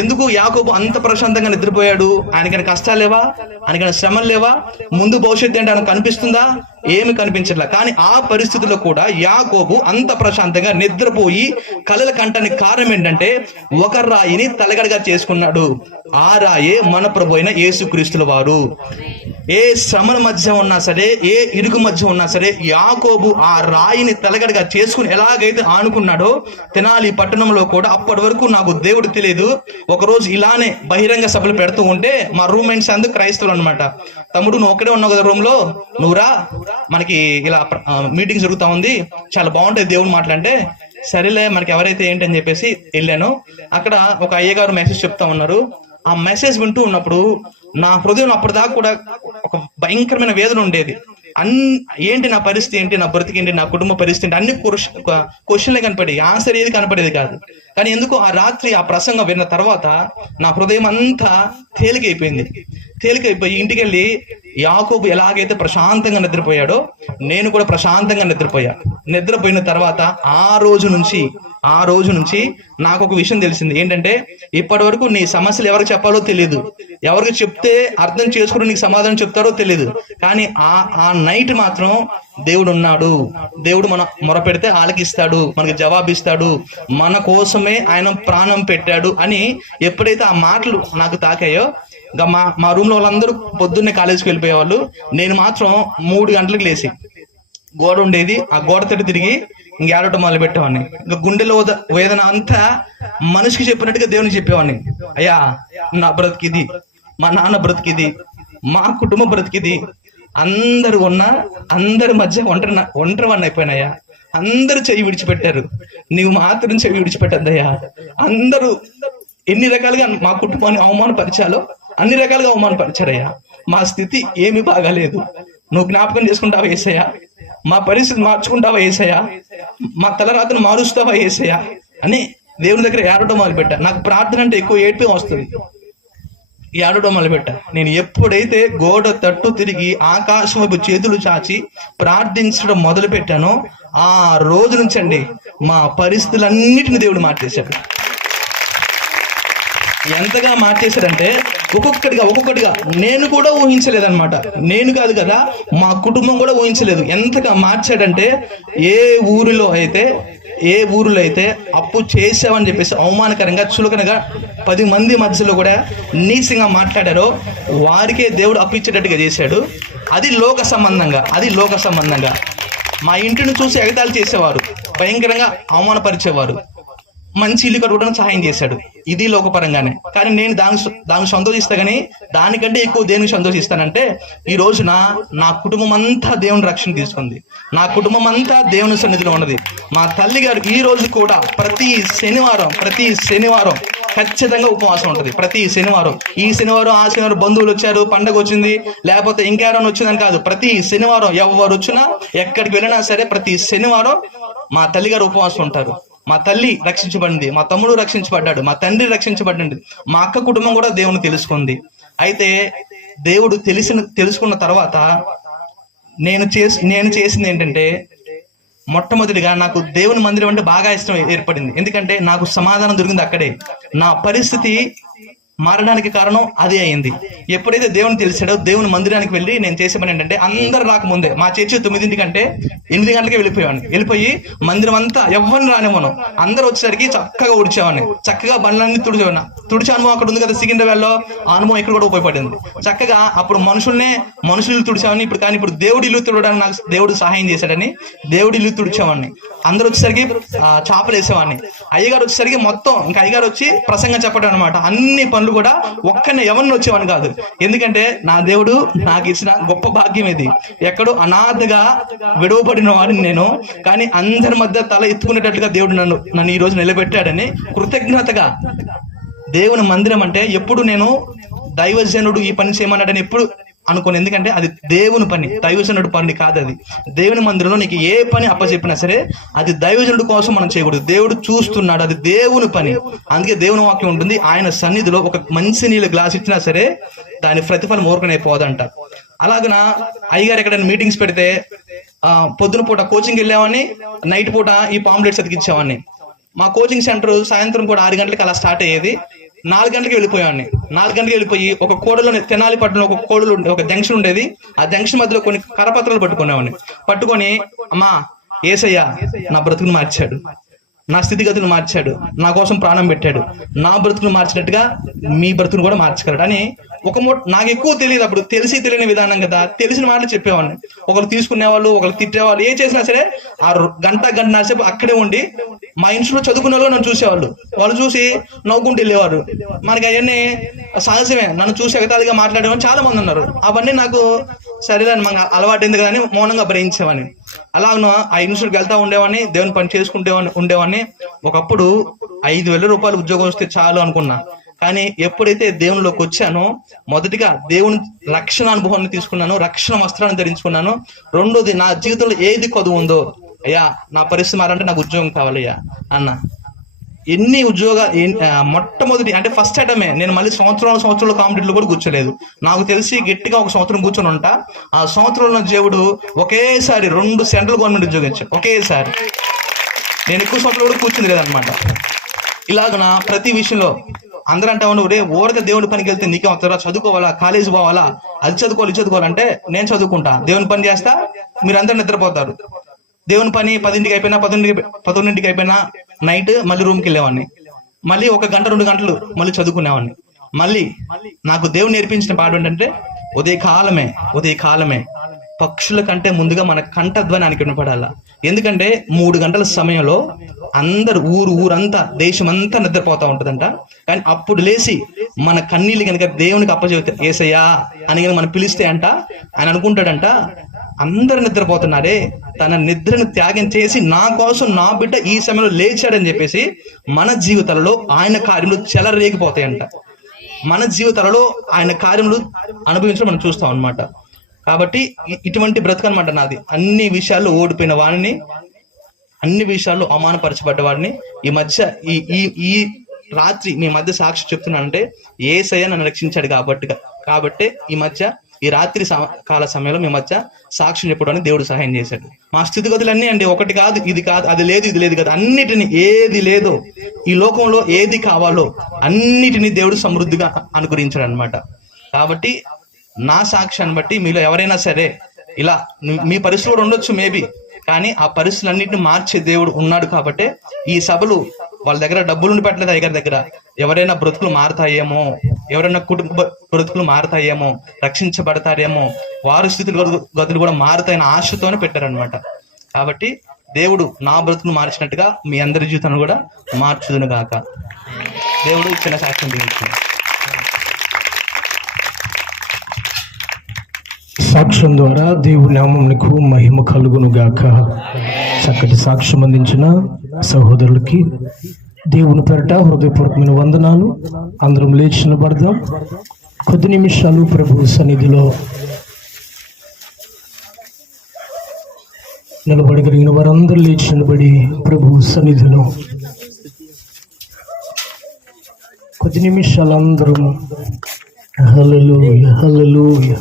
ఎందుకు యాకోబు అంత ప్రశాంతంగా నిద్రపోయాడు? ఆయనకైనా కష్టాలు లేవా, ఆయనకైనా శ్రమలు లేవా, ముందు భవిష్యత్తు ఏంటి ఆయనకు కనిపిస్తుందా? ఏమి కనిపించట్లా. కానీ ఆ పరిస్థితుల్లో కూడా యాకోబు అంత ప్రశాంతంగా నిద్రపోయి కలల కంటానికి కారణం ఏంటంటే, ఒక రాయిని తలగడగా చేసుకున్నాడు. ఆ రాయే మన ప్రభు అయిన యేసుక్రీస్తుల వారు. ఏ శ్రమల మధ్య ఉన్నా సరే, ఏ ఇరుకు మధ్య ఉన్నా సరే, యాకోబు ఆ రాయిని తలగడగా చేసుకుని ఎలాగైతే ఆనుకున్నాడో, తెనాలి పట్టణంలో కూడా అప్పటి వరకు నాకు దేవుడు తెలియదు. ఒకరోజు ఇలానే బహిరంగ సభలు పెడుతూ ఉంటే, మా రూమ్మేట్స్ అందరూ క్రైస్తవులు అనమాట. తమ్ముడు నువ్వు ఒక్కడే ఉన్నావు కదా రూమ్ లో, నువ్వురా మనకి ఇలా మీటింగ్ జరుగుతా ఉంది, చాలా బాగుంటాయి దేవుడు మాట్లాడంటే, సరేలే మనకి ఎవరైతే ఏంటని చెప్పేసి వెళ్ళాను. అక్కడ ఒక అయ్యగారు మెసేజ్ చెప్తా ఉన్నారు. ఆ మెసేజ్ వింటూ ఉన్నప్పుడు నా హృదయం అప్పటిదాకా కూడా ఒక భయంకరమైన వేదన ఉండేది. ఏంటి నా పరిస్థితి ఏంటి, నా బ్రతికి ఏంటి, నా కుటుంబ పరిస్థితి ఏంటి, అన్ని క్వశ్చన్లే కనపడేది, ఆన్సర్ ఏది కనపడేది కాదు. కానీ ఎందుకు ఆ రాత్రి ఆ ప్రసంగం విన్న తర్వాత నా హృదయం అంతా తేలికైపోయి ఇంటికి వెళ్ళి యాకోబు ఎలాగైతే ప్రశాంతంగా నిద్రపోయాడో నేను కూడా ప్రశాంతంగా నిద్రపోయిన తర్వాత ఆ రోజు నుంచి నాకు ఒక విషయం తెలిసింది. ఏంటంటే ఇప్పటి వరకు నీ సమస్యలు ఎవరికి చెప్పాలో తెలియదు, ఎవరికి చెప్తే అర్థం చేసుకుని నీకు సమాధానం చెప్తారో తెలియదు, కానీ ఆ నైట్ మాత్రం దేవుడు ఉన్నాడు. దేవుడు మన మొరపెడితే ఆలకిస్తాడు, మనకి జవాబిస్తాడు, మన కోసమే ఆయన ప్రాణం పెట్టాడు అని ఎప్పుడైతే ఆ మాటలు నాకు తాకాయో, ఇంకా మా రూమ్ లో వాళ్ళందరూ పొద్దున్నే కాలేజీకి వెళ్ళిపోయేవాళ్ళు. నేను మాత్రం 3 గంటలకు లేచి గోడ ఉండేది, ఆ గోడ తోటి తిరిగి ఇంకేడటం మొదలు పెట్టేవాడిని. ఇంకా గుండెలో వేదన అంతా మనిషికి చెప్పినట్టుగా దేవునికి చెప్పేవాడిని. అయ్యా, నా బ్రతికిది, మా నాన్న బ్రతికిది, మా కుటుంబ బ్రతికిది, అందరి మధ్య ఒంటరి వాడిని అయిపోయినాయా, అందరూ చెయ్యి విడిచిపెట్టారు, నీవు మాత్రం చెయ్యి విడిచిపెట్టద్దయ్యా. అందరూ ఎన్ని రకాలుగా మా కుటుంబాన్ని అవమానపరిచాలో అన్ని రకాలుగా అవమానపరిచారయ్యా. మా స్థితి ఏమీ బాగాలేదు, నువ్వు జ్ఞాపకం చేసుకుంటావా యేసయ్యా, మా పరిస్థితి మార్చుకుంటావా యేసయ్యా, మా తలరాతను మారుస్తావా యేసయ్యా అని దేవుని దగ్గర ఏడవడం మొదలుపెట్టా. నాకు ప్రార్థన అంటే ఎక్కువ ఏడ్పే వస్తుంది. ఏడవడం మొదలుపెట్టా. నేను ఎప్పుడైతే గోడ తట్టు తిరిగి ఆకాశం వైపు చేతులు చాచి ప్రార్థించడం మొదలు పెట్టానో ఆ రోజు నుంచి అండి మా పరిస్థితులన్నిటిని దేవుడు మార్చేశాడు. ఎంతగా మార్చేశాడంటే ఒక్కొక్కటిగా నేను కూడా ఊహించలేదన్నమాట. నేను కాదు కదా, మా కుటుంబం కూడా ఊహించలేదు. ఎంతగా మార్చాడంటే ఏ ఊరిలో అయితే అప్పు చేసావని చెప్పేసి అవమానకరంగా చులకనగా 10 మంది మధ్యలో కూడా నీచంగా మాట్లాడారో వారికే దేవుడు అప్పు ఇచ్చేటట్టుగా చేశాడు. అది లోక సంబంధంగా మా ఇంటిని చూసి ఎగతాళి చేసేవారు, భయంకరంగా అవమానపరిచేవారు, మంచి ఇల్లు కట్టుకోవడానికి సహాయం చేశాడు. ఇది లోకపరంగానే. కానీ నేను దానికి సంతోషిస్తా, కానీ దానికంటే ఎక్కువ దేనికి సంతోషిస్తానంటే ఈ రోజున నా కుటుంబం అంతా దేవుని రక్షణ తీసుకుంది, నా కుటుంబం అంతా దేవుని సన్నిధిలో ఉన్నది. మా తల్లి గారు ఈ రోజు కూడా ప్రతి శనివారం ఖచ్చితంగా ఉపవాసం ఉంటుంది. ప్రతి శనివారం, ఈ శనివారం ఆ శనివారం బంధువులు వచ్చారు, పండగ వచ్చింది, లేకపోతే ఇంకెవరైనా వచ్చిందని కాదు, ప్రతి శనివారం ఎవరు వచ్చినా ఎక్కడికి వెళ్ళినా సరే ప్రతి శనివారం మా తల్లి గారు ఉపవాసం ఉంటారు. మా తల్లి రక్షించబడింది, మా తమ్ముడు రక్షించబడ్డాడు, మా తండ్రి రక్షించబడ్డాడు, మా అక్క కుటుంబం కూడా దేవుని తెలుసుకుంది. అయితే దేవుడు తెలుసుకున్న తర్వాత నేను చేసింది ఏంటంటే, మొట్టమొదటిగా నాకు దేవుని మందిరం అంటే బాగా ఇష్టం ఏర్పడింది. ఎందుకంటే నాకు సమాధానం దొరికింది అక్కడే. నా పరిస్థితి మారడానికి కారణం అదే అయింది. ఎప్పుడైతే దేవుని తెలిసాడో దేవుని మందిరానికి వెళ్ళి నేను చేసే పని ఏంటంటే, అందరు రాకముందే మా చర్చి 9 కంటే 8 గంటలకే వెళ్ళిపోయి మందిరం అంతా ఎవరిని రానివ్వను, అందరూ వచ్చేసరికి చక్కగా ఉడిచేవాడిని, చక్కగా బండ్లన్నీ తుడిచే అనుభవం అక్కడ ఉంది కదా సికింద్రాబాద్లో, ఆ అనుభవం ఇక్కడ కూడా ఉపయోగపడింది. చక్కగా అప్పుడు మనుషులు తుడిచేవాడిని, ఇప్పుడు దేవుడి ఇల్లు తుడడానికి నాకు దేవుడు సహాయం చేశాడని దేవుడి ఇల్లు తుడిచేవాడిని. అందరూ వచ్చేసరికి చేపలు వేసేవాడిని. అయ్యగారు వచ్చేసరికి మొత్తం ఇంకా అయ్యగారు వచ్చి ప్రసంగం చెప్పడం అనమాట. అన్ని పనులు కూడా ఒక్కనే ఎవరిని వచ్చేవాడిని కాదు. ఎందుకంటే నా దేవుడు నాకు ఇచ్చిన గొప్ప భాగ్యం ఇది. ఎక్కడో అనాథగా విడవబడిన వాడిని నేను, కానీ అందరి మధ్య తల ఎత్తుకునేటట్లుగా దేవుడు నన్ను ఈ రోజు నిలబెట్టాడని కృతజ్ఞతగా దేవుని మందిరం అంటే ఎప్పుడు నేను దైవజనుడు ఈ పని చేయమన్నాడని ఎప్పుడు అనుకోను. ఎందుకంటే అది దేవుని పని, దైవజనుడు పని కాదు. అది దేవుని మందిరంలో నీకు ఏ పని అప్పచెప్పినా సరే అది దైవజనుడు కోసం మనం చేయకూడదు. దేవుడు చూస్తున్నాడు, అది దేవుని పని. అందుకే దేవుని వాక్యం ఉంటుంది, ఆయన సన్నిధిలో ఒక మంచి నీళ్ళ గ్లాస్ ఇచ్చినా సరే దాని ప్రతిఫలం ఊరకనైపోదంట. అలాగన అయ్యగారు ఎక్కడైనా మీటింగ్స్ పెడితే పొద్దున పూట కోచింగ్ వెళ్ళేవాడిని, నైట్ పూట ఈ పాంప్లెట్స్ అతికిచ్చేవాడిని. మా కోచింగ్ సెంటర్ సాయంత్రం పూట 6 గంటలకి అలా స్టార్ట్ అయ్యేది. 4 గంటలకి వెళ్ళిపోయాన్ని. 4 గంటలకి వెళ్ళిపోయి ఒక కోడలో తెనాలి పట్టణంలో ఒక కోడలు ఒక జంక్షన్ ఉండేది. ఆ జంక్షన్ మధ్యలో కొన్ని కరపత్రాలు పట్టుకొని అమ్మా యేసయ్య నా బ్రతుకును మార్చాడు, నా స్థితిగతులు మార్చాడు, నా కోసం ప్రాణం పెట్టాడు, నా బ్రతుకును మార్చినట్టుగా మీ బ్రతుకును కూడా మార్చగలడు అని నాకు ఎక్కువ తెలియదు అప్పుడు, తెలియని విధానం కదా, తెలిసిన మాటలు చెప్పేవాడిని. ఒకరు తీసుకునేవాళ్ళు, ఒకరు తిట్టేవాళ్ళు, ఏ చేసినా సరే ఆ గంట సేపు అక్కడే ఉండి మా ఇన్స్టిట్యూట్ చదువుకునే వాళ్ళు నన్ను చూసేవాళ్ళు. వాళ్ళు చూసి నవ్వుకుంటూ వెళ్ళేవారు. మనకి అవన్నీ సహజమే, నన్ను చూసి ఎగతాళిగా మాట్లాడేవాళ్ళు చాలా మంది ఉన్నారు. అవన్నీ నాకు సరేలేని మనకు అలవాటు ఎందుకు అని మౌనంగా భరించేవాడిని. అలాగను ఆ ఇన్స్టిట్యూట్కి వెళ్తా ఉండేవాడిని, దేవుని పని చేసుకుంటే ఉండేవాడిని. ఒకప్పుడు 5,000 రూపాయలు ఉద్యోగం వస్తే చాలు అనుకున్నా, కానీ ఎప్పుడైతే దేవునిలోకి వచ్చానో, మొదటిగా దేవుని రక్షణ అనుభవాన్ని తీసుకున్నాను, రక్షణ వస్త్రాన్ని ధరించుకున్నాను. రెండోది, నా జీవితంలో ఏది కొదువు ఉందో, అయ్యా నా పరిస్థితి మారంటే నాకు ఉద్యోగం కావాలయ్యా అన్న. ఎన్ని మొట్టమొదటి అంటే ఫస్ట్ ఐటమే, నేను మళ్ళీ సంవత్సరంలో కాంపిటేటివ్లో కూడా కూర్చోలేదు. నాకు తెలిసి గట్టిగా ఒక సంవత్సరం కూర్చొని ఉంటా. ఆ సంవత్సరంలో దేవుడు ఒకేసారి 2 సెంట్రల్ గవర్నమెంట్ ఉద్యోగం ఇచ్చాడు ఒకేసారి. నేను ఎక్కువ సంవత్సరాలు కూడా కూర్చుంది లేదనమాట. ఇలాగన ప్రతి విషయంలో అందరూ అంటా ఉండే, ఓరక దేవుడి పనికి వెళ్తే నీకే అవుతారా, చదువుకోవాలా, కాలేజీ పోవాలా, అది చదువుకోవాలంటే నేను చదువుకుంటా, దేవుని పని చేస్తా, మీరందరూ నిద్రపోతారు. దేవుని పని 10ంటికి అయిపోయినా 11ంటికి అయిపోయినా నైట్ మళ్ళీ రూమ్కి వెళ్ళేవాడిని. మళ్ళీ 1 గంట 2 గంటలు మళ్ళీ చదువుకునేవాడిని. మళ్ళీ నాకు దేవుడు నేర్పించిన పాట ఏంటంటే, ఉదయకాలమే పక్షుల కంటే ముందుగా మన కంఠధ్వనానికి వినపడాల. ఎందుకంటే 3 గంటల సమయంలో అందరు ఊరంతా దేశమంతా నిద్రపోతా ఉంటుందంట. కానీ అప్పుడు లేచి మన కన్నీళ్ళు కనుక దేవునికి అప్పచెబితే, ఏసయ్యా అని మనం పిలిస్తే అంట, ఆయన అనుకుంటాడంట, అందరు నిద్రపోతున్నారే, తన నిద్రను త్యాగం చేసి నా కోసం నా బిడ్డ ఈ సమయంలో లేచాడని చెప్పేసి మన జీవితాలలో ఆయన కార్యములు చెలరేగిపోతాయంట. మన జీవితాలలో ఆయన కార్యములు అనుభవించడం మనం చూస్తాం అన్నమాట. కాబట్టి ఇటువంటి బ్రతుకు అనమాట నాది. అన్ని విషయాల్లో ఓడిపోయిన వాడిని, అన్ని విషయాల్లో అవమానపరచబడ్డ వాడిని. ఈ మధ్య ఈ రాత్రి మీ మధ్య సాక్షి చెప్తున్నానంటే, యేసయ్య నన్ను రక్షించాడు కాబట్టి ఈ రాత్రి కాల సమయంలో మీ మధ్య సాక్ష్యం చెప్పడానికి దేవుడు సహాయం చేశాడు. మా స్థితిగతులన్నీ అండి, ఒకటి కాదు, ఇది కాదు, అది లేదు, ఇది లేదు కాదు, అన్నిటిని, ఏది లేదో ఈ లోకంలో ఏది కావాలో అన్నిటినీ దేవుడు సమృద్ధిగా అనుగ్రహించాడు అనమాట. కాబట్టి నా సాక్ష్యాన్ని బట్టి మీలో ఎవరైనా సరే ఇలా మీ పరిస్థితులు కూడా ఉండొచ్చు మేబీ, కానీ ఆ పరిస్థితులన్నింటినీ మార్చే దేవుడు ఉన్నాడు. కాబట్టి ఈ సభలు వాళ్ళ దగ్గర డబ్బులు పెట్టలేదు, అయ్యగారి దగ్గర ఎవరైనా బ్రతుకులు మారుతాయేమో, ఎవరైనా కుటుంబ బ్రతుకులు మారుతాయేమో, రక్షించబడతారేమో, వారి స్థితిగతులు కూడా మారుతాయని ఆశతోనే పెట్టారనమాట. కాబట్టి దేవుడు నా బ్రతుకులు మార్చినట్టుగా మీ అందరి జీవితాన్ని కూడా మార్చుదును గాక. దేవుడు చిన్న సాక్ష్యం దీవించాడు. సాక్ష్యం ద్వారా దేవుని నామమునకు మహిమ కలుగును గాక. చక్కటి సాక్ష్యం అందించిన సహోదరులకి దేవుని పేరట హృదయపూర్వకమైన వందనాలు. అందరం లేచి నిలబడదాం. కొద్ది నిమిషాలు ప్రభు సన్నిధిలో నిలబడగలిగిన వారందరూ లేచి నిలబడి ప్రభు సన్నిధిలో కొద్ది నిమిషాలు అందరం హల్లెలూయా హల్లెలూయా